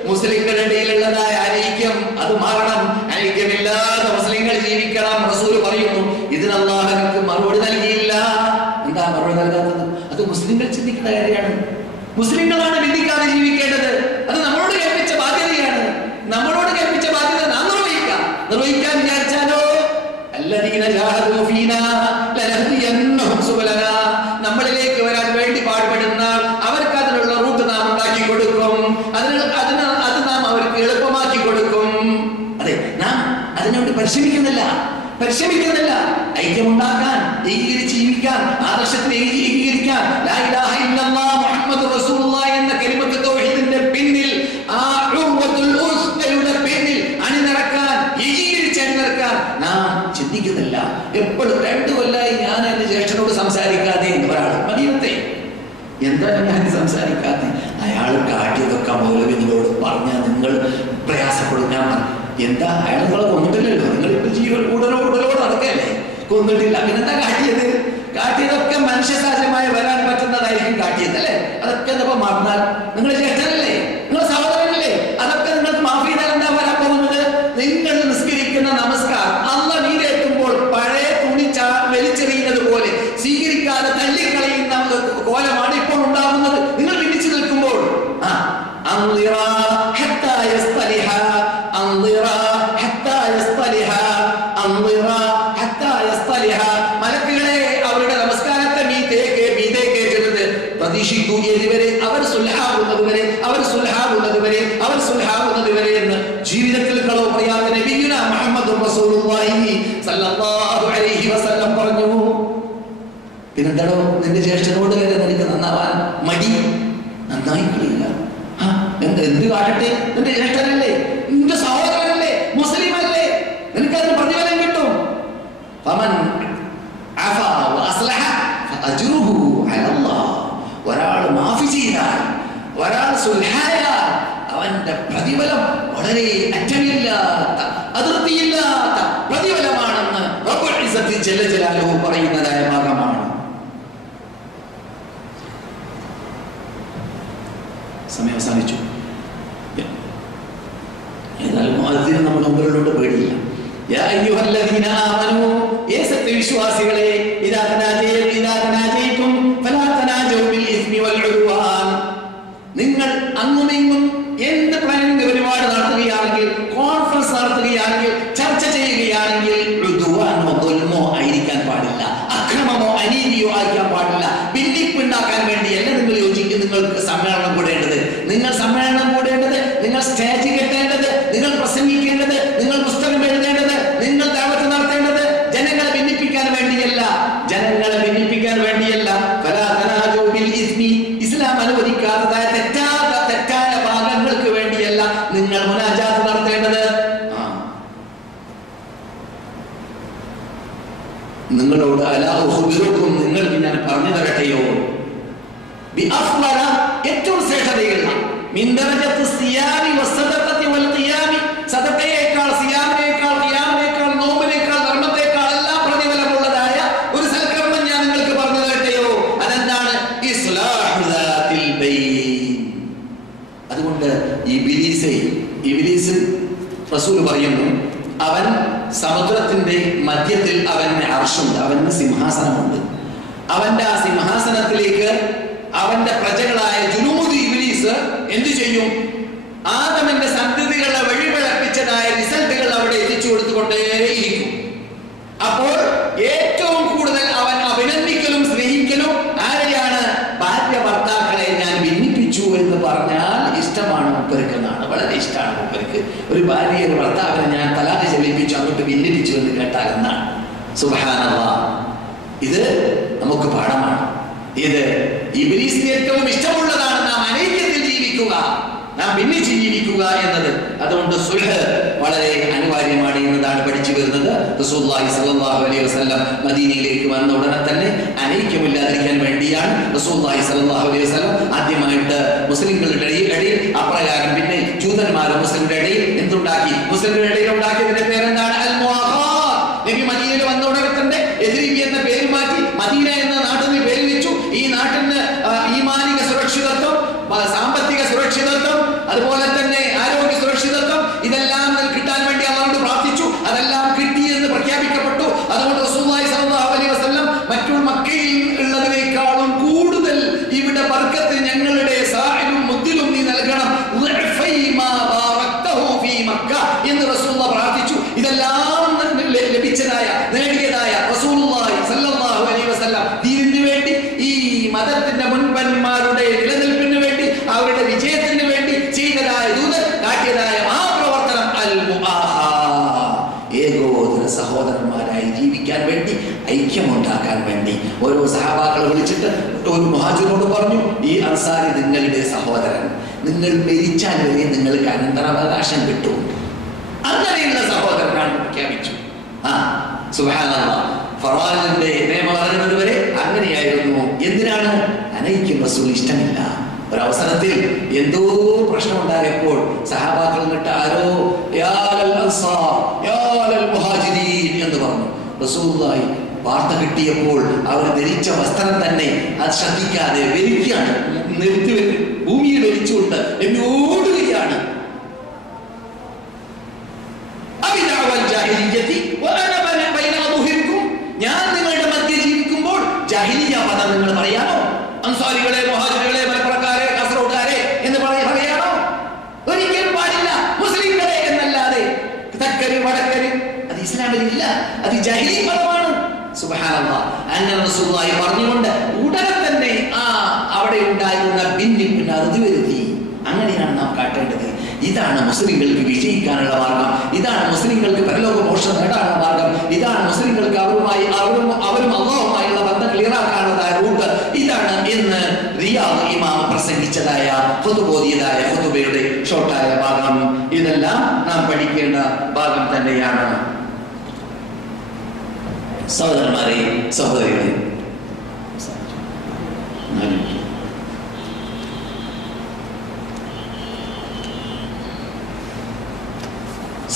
മുസ്ലിങ്ങളുടെ ഇടയിലുള്ളതായ ഐക്യം അത് മാറണം. ഐക്യമില്ലാതെ മുസ്ലിങ്ങൾ ജീവിക്കണം. റസൂൽ പറയുന്നു, ഇതിന് അല്ലാഹു മറുപടി നൽകിയില്ല. എന്താ മറുപടി നൽകാത്തത്? അത് മുസ്ലിങ്ങൾ ചിന്തിക്കുന്ന കാര്യമാണ്. മുസ്ലിങ്ങളാണ് ഭിന്നിക്കാതെ ജീവിക്കേണ്ടത്. അത് നമ്മളോട് കൽപ്പിച്ച ബാധ്യതയാണ്. നമ്മളോട് കൽപ്പിച്ച ബാധ്യത നാം നിർവഹിക്കാൻ വിചാരിച്ചാലോ നമ്മളിലേക്ക് വരാൻ വേണ്ടി പാടുപെടുന്ന അവർക്ക് അതിനുള്ള റൂട്ട് നാം ഉണ്ടാക്കി കൊടുക്കും. അത് നാം അവർക്ക് എളുപ്പമാക്കി കൊടുക്കും. അതെ, നാം അതിനുവേണ്ടി പരിശ്രമിക്കുന്നില്ല. ഐക്യമുണ്ടാക്കാൻ, ഏകീകരിച്ച് ജീവിക്കാൻ, ആദർശത്തിന് ഏകീകരിക്കാൻ, ലാ ഇലാഹ ഇല്ലല്ലാഹ് മുഹമ്മദുർ റസൂലുള്ളാഹി എന്ന കലിമത്ത് തൗഹീദിന്റെ പിന്നിൽ, ആ ഉർവത്തുൽ ഉസ്തയുടെ പിന്നിൽ അണിനിരക്കാൻ, ഏകീകരിച്ച് അണിനിരക്കാൻ നാം ചിന്തിക്കുന്നില്ല. എപ്പോഴും 2 കൊല്ലമായി ഞാൻ എന്റെ ജ്യേഷ്ഠനോട് സംസാരിക്കാതെ എന്ന് പറയാം. മദീനത്തെ എന്താ ഞാൻ സംസാരിക്കാതെ? അയാൾ കാട്ടിയതൊക്കെ മൗലവികളോട് പറഞ്ഞാൽ നിങ്ങൾ പ്രയാസപ്പെടും. ഞാൻ എന്താ, അയാൾ നിങ്ങളെ കൊന്നിട്ടില്ലല്ലോ. നിങ്ങൾ ഇപ്പൊ ജീവൻ ഉടലോട് നടക്കല്ലേ, കൊന്നിട്ടില്ല. പിന്നെന്താ കാട്ടിയതൊക്കെ മനുഷ്യ സഹജമായി വരാൻ പറ്റുന്നതായിരിക്കും കാട്ടിയത് അല്ലേ? അതൊക്കെ എന്താ മറന്നാൽ? നിങ്ങളെ ജ്യേഷ്ഠനല്ലേ, നിങ്ങളെ സഹോദരനല്ലേ? അതൊക്കെ നിങ്ങൾക്ക് മാഫി ചെയ്താൽ എന്താ വരാൻ പോകുന്നത്? നിങ്ങൾ നിസ്കരിക്കുന്ന നമസ്കാരം അല്ലാഹ് നീരേറ്റുമ്പോൾ പഴയ തുണി വലിച്ചെറിയുന്നത് പോലെ സ്വീകരിക്കാതെ തല്ലിക്കളയുന്ന കോലമാണ് ഇപ്പോൾ ഉണ്ടാകുന്നത്. നിങ്ങൾ ഭിന്നിച്ചു നിൽക്കുമ്പോൾ മലക്കുകളെ അവരുടെ നമസ്കാരത്തെ പ്രതീക്ഷിക്കൂ. ഏതുവരെ? അവർ സുൽഹാവുന്നത് വരെ എന്ന് ജീവിതത്തിൽ കളവ് പറയാത്ത നബിയുനാ മുഹമ്മദുർ റസൂലുള്ളാഹി സ്വല്ലല്ലാഹു അലൈഹി വസല്ലം പറഞ്ഞു. പിന്നെന്താണോ നിന്റെ ജ്യേഷ്ഠനോട് വരെ നിനക്ക് നന്നാവാൻ മടി? നന്നായി കളിയില്ല. എന്ത് കാട്ടട്ടെ? നിന്റെ ജ്യേഷ്ഠനല്ലേ, നിന്റെ സഹോദരനല്ലേ, മുസ്ലിം അല്ലേ, നിനക്ക് അതിന് പ്രതിഫലം കിട്ടും. ഒരാൾ മാഫു ചെയ്താൽ, ഒരാൾ സുൽഹായാൽ അവന്റെ പ്രതിഫലം വളരെ അറ്റമില്ലാത്ത അതിർത്തിയില്ലാത്ത പ്രതിഫലമാണെന്ന് റബ്ബുൽ ഇസ്സത്തി ജല്ല ജലാലുഹു പറയുന്നതായ ഭാഗമാണ്. സമയം അവസാനിച്ചു. ഏതായാലും മുഅദ്ദിൻ നമ്മുടെ മുമ്പിലോട്ട് പേടിയില്ല. യാ അയ്യുഹല്ലദീന ആമനൂ, ഏ സത്യവിശ്വാസികളെ, ഇദാ തനാജയ്തും ഫലാ തനാജൂ ബിൽ ഇസ്മി വൽ ഉദ്വാൻ, നിങ്ങൾ അങ്ങുമിങ്ങും എന്ത് പ്ലാനിംഗ് പരിപാടി നടത്തുകയാണെങ്കിൽ, കോൺഫറൻസ് നടത്തുകയാണെങ്കിൽ, ചർച്ച ചെയ്യുകയാണെങ്കിൽ ഉദ്വാനോ ദുൽമോ ആയിരിക്കാൻ പാടില്ല, അക്രമമോ അനീതിയോ ആയിരിക്കാൻ പാടില്ല. ഭിന്നിപ്പുണ്ടാക്കാൻ വേണ്ടിയല്ല നിങ്ങൾക്ക് സമ്മേളനം കൂടേണ്ടത്. നിങ്ങൾ സമ്മേളനം കൂടേണ്ടത്, നിങ്ങൾ സ്റ്റേജ് കെട്ടേണ്ടത്, നിങ്ങൾ പ്രസംഗിക്കേണ്ടത്, നിങ്ങൾ പുസ്തകം എഴുതേണ്ടത്, നിങ്ങൾ ദഅവത്ത് നടത്തേണ്ടത് ജനങ്ങളെ ഭിന്നിപ്പിക്കാൻ വേണ്ടിയല്ല, ജനങ്ങളെ ഭിന്നിപ്പിക്കാൻ വേണ്ടിയല്ല. ഫലാ തനാജൂ ബിൽ ഇസ്മി, ഇസ്ലാം അനുവദിക്കാത്തതായ തെറ്റായ ഭാഗങ്ങൾക്ക് വേണ്ടിയല്ല നിങ്ങൾ മുനാജാത്ത് നടത്തേണ്ടത്. നിങ്ങളോട് അലാ ഉഖ്ബിറുക്കും, നിങ്ങൾക്ക് ഞാൻ പറഞ്ഞു തരട്ടെയോ, ബിഅഫ്ളല, ഏറ്റവും ശ്രേഷ്ഠതയുള്ള, മിൻ ദറജത്തി സിയാമി വസ്സദഖത്തി വൽ ഖിയാമി, സദഖയേക്കാൾ, സിയാമിനേക്കാൾ, ഖിയാമിനേക്കാൾ, നോമ്പിനേക്കാൾ, ധർമ്മത്തേക്കാൾ എല്ലാം പ്രതിഫലമുള്ളതായ ഒരു സൽക്കർമ്മം ഞാൻ നിങ്ങൾക്ക് പറഞ്ഞു തരട്ടെയോ. അതെന്താണ്? ഇസ്ലാഹു ദാത്തിൽ ബൈൻ. അതുകൊണ്ട് ഇബ്ലീസ് റസൂൽ പറയുന്നു, അവൻ സമുദ്രത്തിന്റെ മധ്യത്തിൽ അവന് അർശുണ്ട്, അവന് സിംഹാസനമുണ്ട്. അവന്റെ ആ സിംഹാസനത്തിലേക്ക് അവന്റെ പ്രജകളായ ജുനൂദ് ഇബ്ലീസ് എന്തു ചെയ്യും? ആദമിന്റെ സന്തതികളെ വഴിപിഴപ്പിച്ചതായ റിസൾട്ടുകൾ അവിടെ എത്തിച്ചു കൊടുത്തുകൊണ്ടേയിരിക്കും. അപ്പോൾ ഏറ്റവും കൂടുതൽ അവൻ അഭിനന്ദിക്കലും സ്നേഹിക്കലും ആരെയാണ്? ഭാര്യ ഭർത്താക്കളെ ഞാൻ ഭിന്നിപ്പിച്ചു എന്ന് പറഞ്ഞാൽ ഇഷ്ടമാണ് മൂപ്പർക്കെന്നാണ്, വളരെ ഇഷ്ടമാണ് മൂപ്പർക്ക്. ഒരു ഭാര്യയെ ഒരു ഭർത്താവിനെ ഞാൻ തലാഖ് ചെല്ലിപ്പിച്ചു, അങ്ങോട്ട് ഭിന്നിപ്പിച്ചു എന്ന് കേട്ടാൽ എന്നാണ്. സുബ്ഹാനല്ലാഹ്, ഇത് നമുക്ക് പാഠമാണ്. ഇത് ഇബ്ലീസിന് ഏറ്റവും ഇഷ്ടമുള്ളതാണ്, നാം അനൈക്യത്തിൽ ജീവിക്കുക, നാം ഭിന്നിച്ച് ജീവിക്കുക എന്നത്. അതുകൊണ്ട് സുൽഹ് വളരെ അനിവാര്യമാണ് എന്നതാണ് പഠിച്ചു വരുന്നത്. റസൂലുള്ളാഹി സ്വല്ലല്ലാഹു അലൈഹി വസല്ലം മദീനയിലേക്ക് വന്ന ഉടനെ തന്നെ അനൈക്യമില്ലാതിരിക്കാൻ വേണ്ടിയാണ് റസൂലുള്ളാഹി സ്വല്ലല്ലാഹു അലൈഹി വസല്ലം ആദ്യമായിട്ട് മുസ്ലിങ്ങളുടെ ഇടയിൽ അപ്രകാരം, പിന്നെ ജൂതന്മാരും മുസ്ലിങ്ങളുടെ ഇടയിൽ എന്തുണ്ടാക്കി? മുസ്ലിങ്ങളുടെ ഇടയിൽ ഉണ്ടാക്കിയതിന്റെ പേരെന്താണ്? അൽ മുആഖാത്ത്. നബി മദീനയിൽ വന്ന ഉടനെ തന്നെ യസ്രിബ് എന്ന പേര് മാറ്റി മദീന എന്ന നാട്ടിന് പേര് വെച്ചു. ഈ നാട്ടിന് ഈമാനിക സുരക്ഷിതത്വം, സാമ്പത്തിക സുരക്ഷിതത്വം, അതുപോലെ തന്നെ ആരോഗ്യ സുരക്ഷിതത്വം, ഇതെല്ലാം കിട്ടാൻ വേണ്ടി അല്ലാഹുവോട് പ്രാർത്ഥിച്ചു. അതെല്ലാം കിട്ടി എന്ന് പ്രഖ്യാപിക്കപ്പെട്ടു. അതുകൊണ്ട് റസൂലുള്ളാഹി സ്വല്ലല്ലാഹു അലൈഹി വസല്ലം മറ്റു മക്കയിൽ ഉള്ളതിനേക്കാളും കൂടുതൽ ഇവിടെ ബർക്കത്ത് ഞങ്ങളുടെ സാഹിബും മുദ്ദിലും നീ നൽകണം എന്ന് റസൂലുള്ളാഹി പ്രാർത്ഥിച്ചു. ഇതെല്ലാം ലഭിച്ചതായ, നേടിയതായ റസൂലുള്ളാഹി സ്വല്ലല്ലാഹു അലൈഹി വസല്ലം ദീനിന് വേണ്ടി, ഈ മതത്തിന്റെ മുൻപന്മാരുടെ നിലനിൽപ്പിന് വേണ്ടി, അവരുടെ വിജയത്തിന് വേണ്ടി ചെയ്തതായ കാട്ടിയതായ ആ പ്രവർത്തനം അൽ മുആഖാ, ഏകോദര സഹോദരന്മാരായി ജീവിക്കാൻ വേണ്ടി, ഐക്യമുണ്ടാക്കാൻ വേണ്ടി. ഓരോ സഹാബാക്കളെ വിളിച്ചിട്ട് ഒരു മുഹാജിറിനോട് പറഞ്ഞു, ഈ അൻസാരി നിങ്ങളുടെ സഹോദരൻ, നിങ്ങൾ മരിച്ചാൽ വരെ നിങ്ങൾക്ക് അനന്തരാവകാശം കിട്ടും. അങ്ങനെയുള്ള സഹോദരനാണ് പ്രഖ്യാപിച്ചു. സുബ്ഹാനല്ലാഹ്, ഫറോവയുടെ നിയമം അറിയുന്നതുവരെ അങ്ങനെയായിരുന്നു. എന്തിനാണ്? അനൈക്യം റസൂൽ ഇഷ്ടമില്ല. ഒരവസരത്തിൽ എന്തോ പ്രശ്നമുണ്ടായപ്പോൾ സഹാബാക്കൾ എന്നിട്ട് ആരോ യാ ലൽ അൻസാർ യാ ലൽ മുഹാജിരീൻ എന്ന് പറഞ്ഞു. റസൂലുള്ളാഹി വാർത്ത കിട്ടിയപ്പോൾ അവർ ധരിച്ച വസ്ത്രം തന്നെ അത് ശ്രദ്ധിക്കാതെ വലിക്കുകയാണ്, നിർത്തി ഭൂമിയിൽ വലിച്ചുകൊണ്ട് ഓടുകയാണ്. ഞാൻ നിങ്ങളുടെ മധ്യ ജീവിക്കുമ്പോൾ ജാഹിലിയ്യ പദം നിങ്ങൾ പറയാനോ? അൻസാരികളെ, മുഹാജിറുകളെ, മലപ്പുറക്കാരെ, കാസർഗോഡുകാരെ എന്ന് പറയാനോ? ഒരിക്കലും പാടില്ല. മുസ്ലിങ്ങളെ എന്നല്ലാതെ തെക്കര് വടക്കര് അത് ഇസ്ലാമിലില്ല, അത് ജാഹിലി പദമാണ്. സുബ്ഹാനല്ലാഹ്, അങ്ങനെ റസൂലുള്ളാഹി പറഞ്ഞുകൊണ്ട് ഉടനെ തന്നെ അവിടെ ഉണ്ടായിരുന്ന ഭിന്നിപ്പിന് അറുതി വരുത്തി. അങ്ങനെയാണ് നാം കാട്ടേണ്ടത്. ഇതാണ് മുസ്ലിങ്ങൾക്ക് വിജയിക്കാനുള്ള മാർഗം, ഇതാണ് മുസ്ലിങ്ങൾക്ക് പരലോക മോക്ഷം നേടാനുള്ള മാർഗം, ഇതാണ് മുസ്ലിങ്ങൾക്ക് അവരും അല്ലാഹുമായുള്ള ബന്ധം ക്ലിയറാക്കാനുള്ളതായ റൂട്ട് ഇതാണ് എന്ന് റിയാദ് ഇമാം പ്രസംഗിച്ചതായ ഖുതുബോദിയതായ ഖുതുബയുടെ ഷോർട്ടായ ഭാഗം. ഇതെല്ലാം നാം പഠിക്കേണ്ട ഭാഗം തന്നെയാണ്. സഹോദരന്മാരെ, സഹോദരികളെ,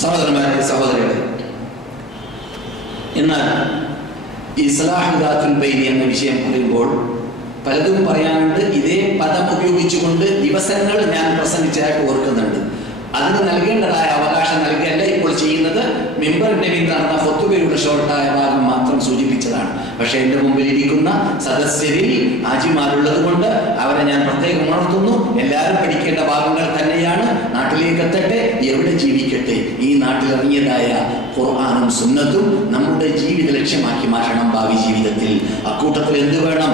സഹോദരന്മാരെ, സഹോദരികളെ, എന്നാൽ ഇസ്ലാഹു ദാത്തുൽ ബൈൻ എന്ന വിഷയം പറയുമ്പോൾ പലതും പറയാനുണ്ട്. ഇതേ പദം ഉപയോഗിച്ചുകൊണ്ട് ദിവസങ്ങൾ ഞാൻ പ്രസംഗിച്ചതായിട്ട് ഓർക്കുന്നുണ്ട്. അതിന് നൽകേണ്ടതായ അവകാശം നൽകുകയല്ല ഇപ്പോൾ ചെയ്യുന്നത്. മിമ്പറിന്റെ പിന്നിൽ നടന്ന ഫത്വയുടെ ഷോർട്ടായ ഭാഗം മാത്രം സൂചിപ്പിച്ചതാണ്. പക്ഷെ എൻ്റെ മുമ്പിൽ ഇരിക്കുന്ന സദസ്യരിൽ ഹാജിമാരുള്ളത് കൊണ്ട് അവരെ ഞാൻ പ്രത്യേകം ഉണർത്തുന്നു. എല്ലാവരും പഠിക്കേണ്ട ഭാഗങ്ങൾ തന്നെയാണ്. നാട്ടിലേക്ക് എത്തട്ടെ, എവിടെ ജീവിക്കട്ടെ, ഈ നാട്ടിൽ ഇറങ്ങിയതായ ഖുർആനും സുന്നത്തും നമ്മുടെ ജീവിത ലക്ഷ്യമാക്കി മാറ്റണം ഭാവി ജീവിതത്തിൽ. അക്കൂട്ടത്തിൽ എന്ത് വേണം?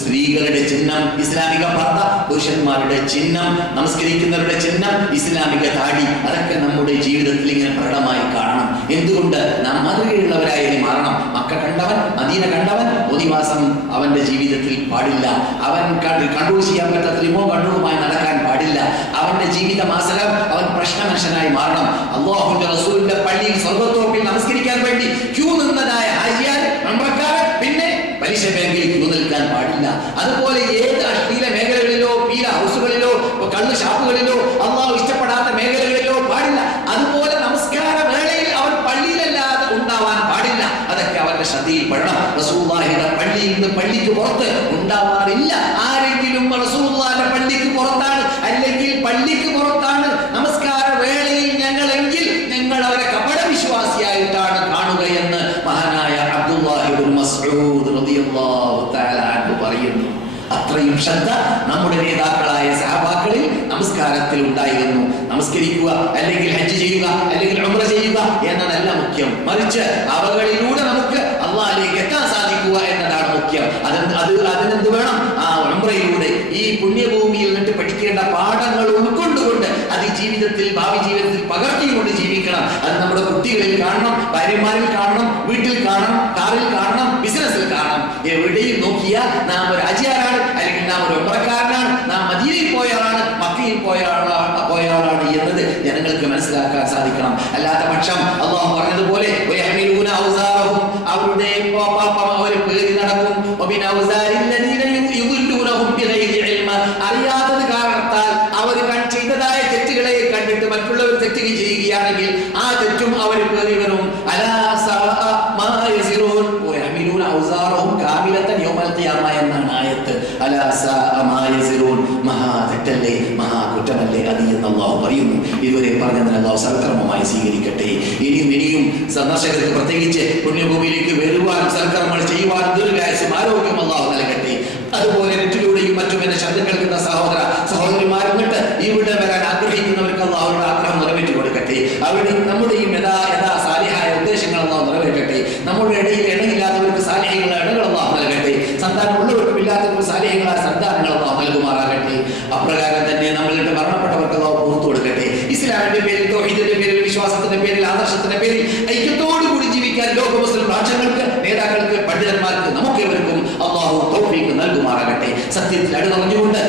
സ്ത്രീകളുടെ ചിഹ്നം ഇസ്ലാമിക പർദ്ദ, പുരുഷന്മാരുടെ ചിഹ്നം, നമസ്കരിക്കുന്നവരുടെ ചിഹ്നം ഇസ്ലാമിക താടി, അതൊക്കെ നമ്മുടെ ജീവിതത്തിൽ ഇങ്ങനെ പ്രകടമായി കാണണം. എന്തുകൊണ്ട്? നാം മാതൃകയുള്ളവരായി മാറണം. മക്ക കണ്ടവൻ, മദീന കണ്ടവൻ ഒതിവാസം അവന്റെ ജീവിതത്തിൽ പാടില്ല. അവൻ കൺട്രോൾ ചെയ്യാൻ പറ്റാത്ത റിമോട്ട് കൺട്രോളുമായി നടക്കാൻ പാടില്ല. അവന്റെ ജീവിത മാസകം അവൻ പ്രശ്ന മനുഷ്യനായി മാറണം. അല്ലാഹുവിന്റെ റസൂലിന്റെ പള്ളിയിൽ സ്വർഗ്ഗത്തോപ്പിൽ നമസ്കരിക്കാൻ വേണ്ടി ക്യൂ നിന്നതായ ഹാജിയാർ, ഉംറക്കാരൻ പിന്നെ പലിശ ബാങ്കിൽ ക്യൂ നിൽക്കാൻ പാടില്ല. അതുപോലെ ഏത് അശ്ലീല മേഖലകളിലോ പീല ഹൗസുകളിലോ കള്ള് ഷാപ്പുകളിലോ അല്ലാഹു ഇഷ്ടപ്പെടാത്ത മേഖലകളിലോ പാടില്ല. അതുപോലെ നമസ്കാര വേളയിൽ അവൻ പള്ളിയിലല്ലാതെ ഉണ്ടാവാൻ പാടില്ല. അതൊക്കെ അവന്റെ ശ്രദ്ധയിൽ പെടണം. റസൂലുള്ളാഹിയുടെ പള്ളിയിൽ നിന്ന് പള്ളിക്ക് പുറത്ത് ഉണ്ടാവാറില്ല. ആരെങ്കിലും റസൂലുള്ളാഹിയുടെ പള്ളിക്ക് പുറത്താണ് അല്ലെങ്കിൽ പള്ളിക്ക് പുറത്താണ് നമസ്കാര വേളയിൽ ഞങ്ങളെങ്കിൽ ഞങ്ങൾ അവരെ കപട വിശ്വാസിയായിട്ടാണ് കാണുകയെന്ന് മഹാനായ അബ്ദുല്ലാഹി ഇബ്നു മസ്ഊദ് റളിയല്ലാഹു തആല അൻഹു പറയുന്നു. അത്രയും ശ്രദ്ധ നമ്മുടെ നേതാക്കളായ സഹാബാക്കളിൽ നമസ്കാരത്തിൽ ഉണ്ടായിരുന്നു. നമസ്കരിക്കുക അല്ലെങ്കിൽ ഹജ്ജ് ചെയ്യുക അല്ലെങ്കിൽ ഉംറ ചെയ്യുക എന്നതല്ല മുഖ്യം, മറിച്ച് അവകളിലൂടെ നമുക്ക് അല്ലാഹുവിലേക്ക് എത്താൻ സാധിക്കുക എന്നതാണ് മുഖ്യം. അതിനെന്ത് വേണം? ആ ഉംറയിലൂടെ ഈ പുണ്യഭൂമിയിൽ നിന്നിട്ട് പഠിക്കേണ്ട പാഠങ്ങൾ ഉൾക്കൊണ്ടുകൊണ്ട് അത് ജീവിതത്തിൽ ഭാവി ജീവിതത്തിൽ പകർത്തിക്കൊണ്ട് ജീവിക്കണം. അത് നമ്മുടെ കുട്ടികളിൽ കാണണം, ഭാര്യമാരിൽ കാണണം, വീട്ടിൽ കാണണം, കാറിൽ കാണണം, ബിസിനസ്സിൽ കാണണം. എവിടെയും നോക്കിയാൽ നാം ഒരു ഹാജിയാരാണ് അല്ലെങ്കിൽ നാം ഒരു ഉംറക്കാരനാണ്, നാം മദീനയിൽ പോയവരാണ്, മക്കയിൽ പോയവരാണ് എന്നത് ജനങ്ങൾക്ക് മനസ്സിലാക്കാൻ സാധിക്കണം. അല്ലാത്ത പക്ഷം അല്ലാഹു പറഞ്ഞതുപോലെ അവരുടെ അവർ പേരി നടക്കും. അറിയാത്തത് കാരണത്താൽ അവർ ചെയ്തതായ തെറ്റുകളെ കണ്ടിട്ട് മറ്റുള്ളവർ തെറ്റുകൾ ചെയ്യുകയാണെങ്കിൽ ആ തെറ്റും അവർ പേറി വരും. എന്നാണ് ആയത്ത്. മഹാതെറ്റല്ലേ, മഹാകുറ്റമല്ലേ അത് എന്ന് അല്ലാഹു പറയുന്നു. ഇതുവരെ പറഞ്ഞതിന് അല്ലാഹു സൽക്കർമ്മമായി സ്വീകരിക്കട്ടെ. ഇനിയും സന്ദർശകർക്ക് പ്രത്യേകിച്ച് പുണ്യഭൂമിയിലേക്ക് വരുവാനും സൽക്കർമ്മങ്ങൾ ചെയ്യുവാനും ദീർഘായുസ്സും ആരോഗ്യം അല്ലാഹു നൽകട്ടെ. അതുപോലെ നെറ്റിലൂടെയും മറ്റും എന്നെ ശബ്ദം കേൾക്കുന്ന സഹോദരന്മാരെന്നിട്ട് ഇവിടെ വരാൻ ആഗ്രഹിക്കുന്നവർക്ക് അല്ലാഹുവിന്റെ ആഗ്രഹം നിറവേറ്റി കൊടുക്കട്ടെ. അവിടെ നമ്മുടെയും യഥാ സാലിഹായ ഉദ്ദേശങ്ങൾ അല്ലാഹു നിറവേറ്റട്ടെ. നമ്മുടെ ഇടയിൽ ഇണയില്ലാത്തവർക്ക് സാലിഹ്യങ്ങളായ ഇണകൾ അല്ലാഹു നൽകട്ടെ. സന്താനമുള്ളവർക്കും ഇല്ലാത്തവർക്ക് സാലിഹ്യങ്ങളായ സന്താനങ്ങൾ അല്ലാഹു നൽകുമാറാകട്ടെ. അപ്രകാരം തന്നെ നമ്മളുടെ മരണപ്പെട്ടവർക്ക് അല്ലാഹു പുറത്തു കൊടുക്കട്ടെ. ഇസ്ലാമിന്റെ പേരിൽ, തൗഹീദിന്റെ പേരിൽ, വിശ്വാസത്തിന്റെ പേരിൽ, ആദർശത്തിന്റെ പേരിൽ ഐക്യത്തോടുകൂടി ജീവിക്കാൻ ലോക മുസ്ലിം രാഷ്ട്രങ്ങൾക്ക്, നേതാക്കൾക്ക്, പണ്ഡിതന്മാർക്ക്, നമുക്കേവർക്കും അല്ലാഹു തൗഫീഖ് നൽകുമാറാകട്ടെ. സത്യത്തിൽ അടിയുറച്ചുകൊണ്ട്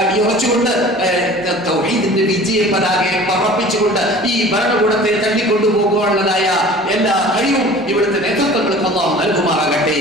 അടിയുറച്ചുകൊണ്ട് തൗഹീദിന്റെ വിജയ പതാകയെ പറപ്പിച്ചുകൊണ്ട് ഈ ഭരണകൂടത്തെ തള്ളിക്കൊണ്ടുപോകുവാനുള്ളതായ എല്ലാ കഴിവും ഇവിടുത്തെ നേതൃത്വങ്ങൾക്ക് അല്ലാഹു നൽകുമാറാകട്ടെ.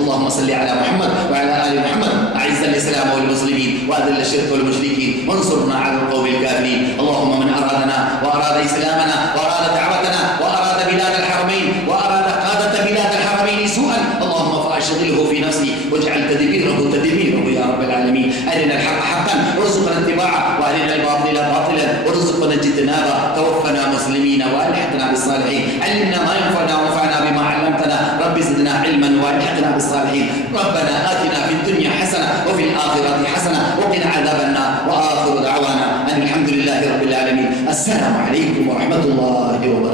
اللهم صل على محمد وعلى آل محمد. أعز الإسلام والمسلمين وأذل الشرك والمشركين وانصرنا على القوم الكافرين. اللهم من أرادنا وأراد إسلامنا وأراد دعوتنا وأراد بلاد الحرمين وأراد قادة بلاد الحرمين سوءا اللهم فأشغله في نفسي واجعل تدبيره يا رب العالمين. أرنا الحق حقا وارزقنا اتباعه وأرنا الباطل باطلا وارزقنا اجتنابه. توفنا مسلمين وألحقنا بالصالحين. علمنا ما ينفعنا وانفعنا بما علمتنا. رب زدنا علما وألحقنا بالصالحين. ربنا آتنا في الدنيا حسنة وفي الآخرة حسنة وقنا عذاب النار. وآخر دعوانا أن الحمد لله رب العالمين. السلام عليكم ورحمة الله وبركاته.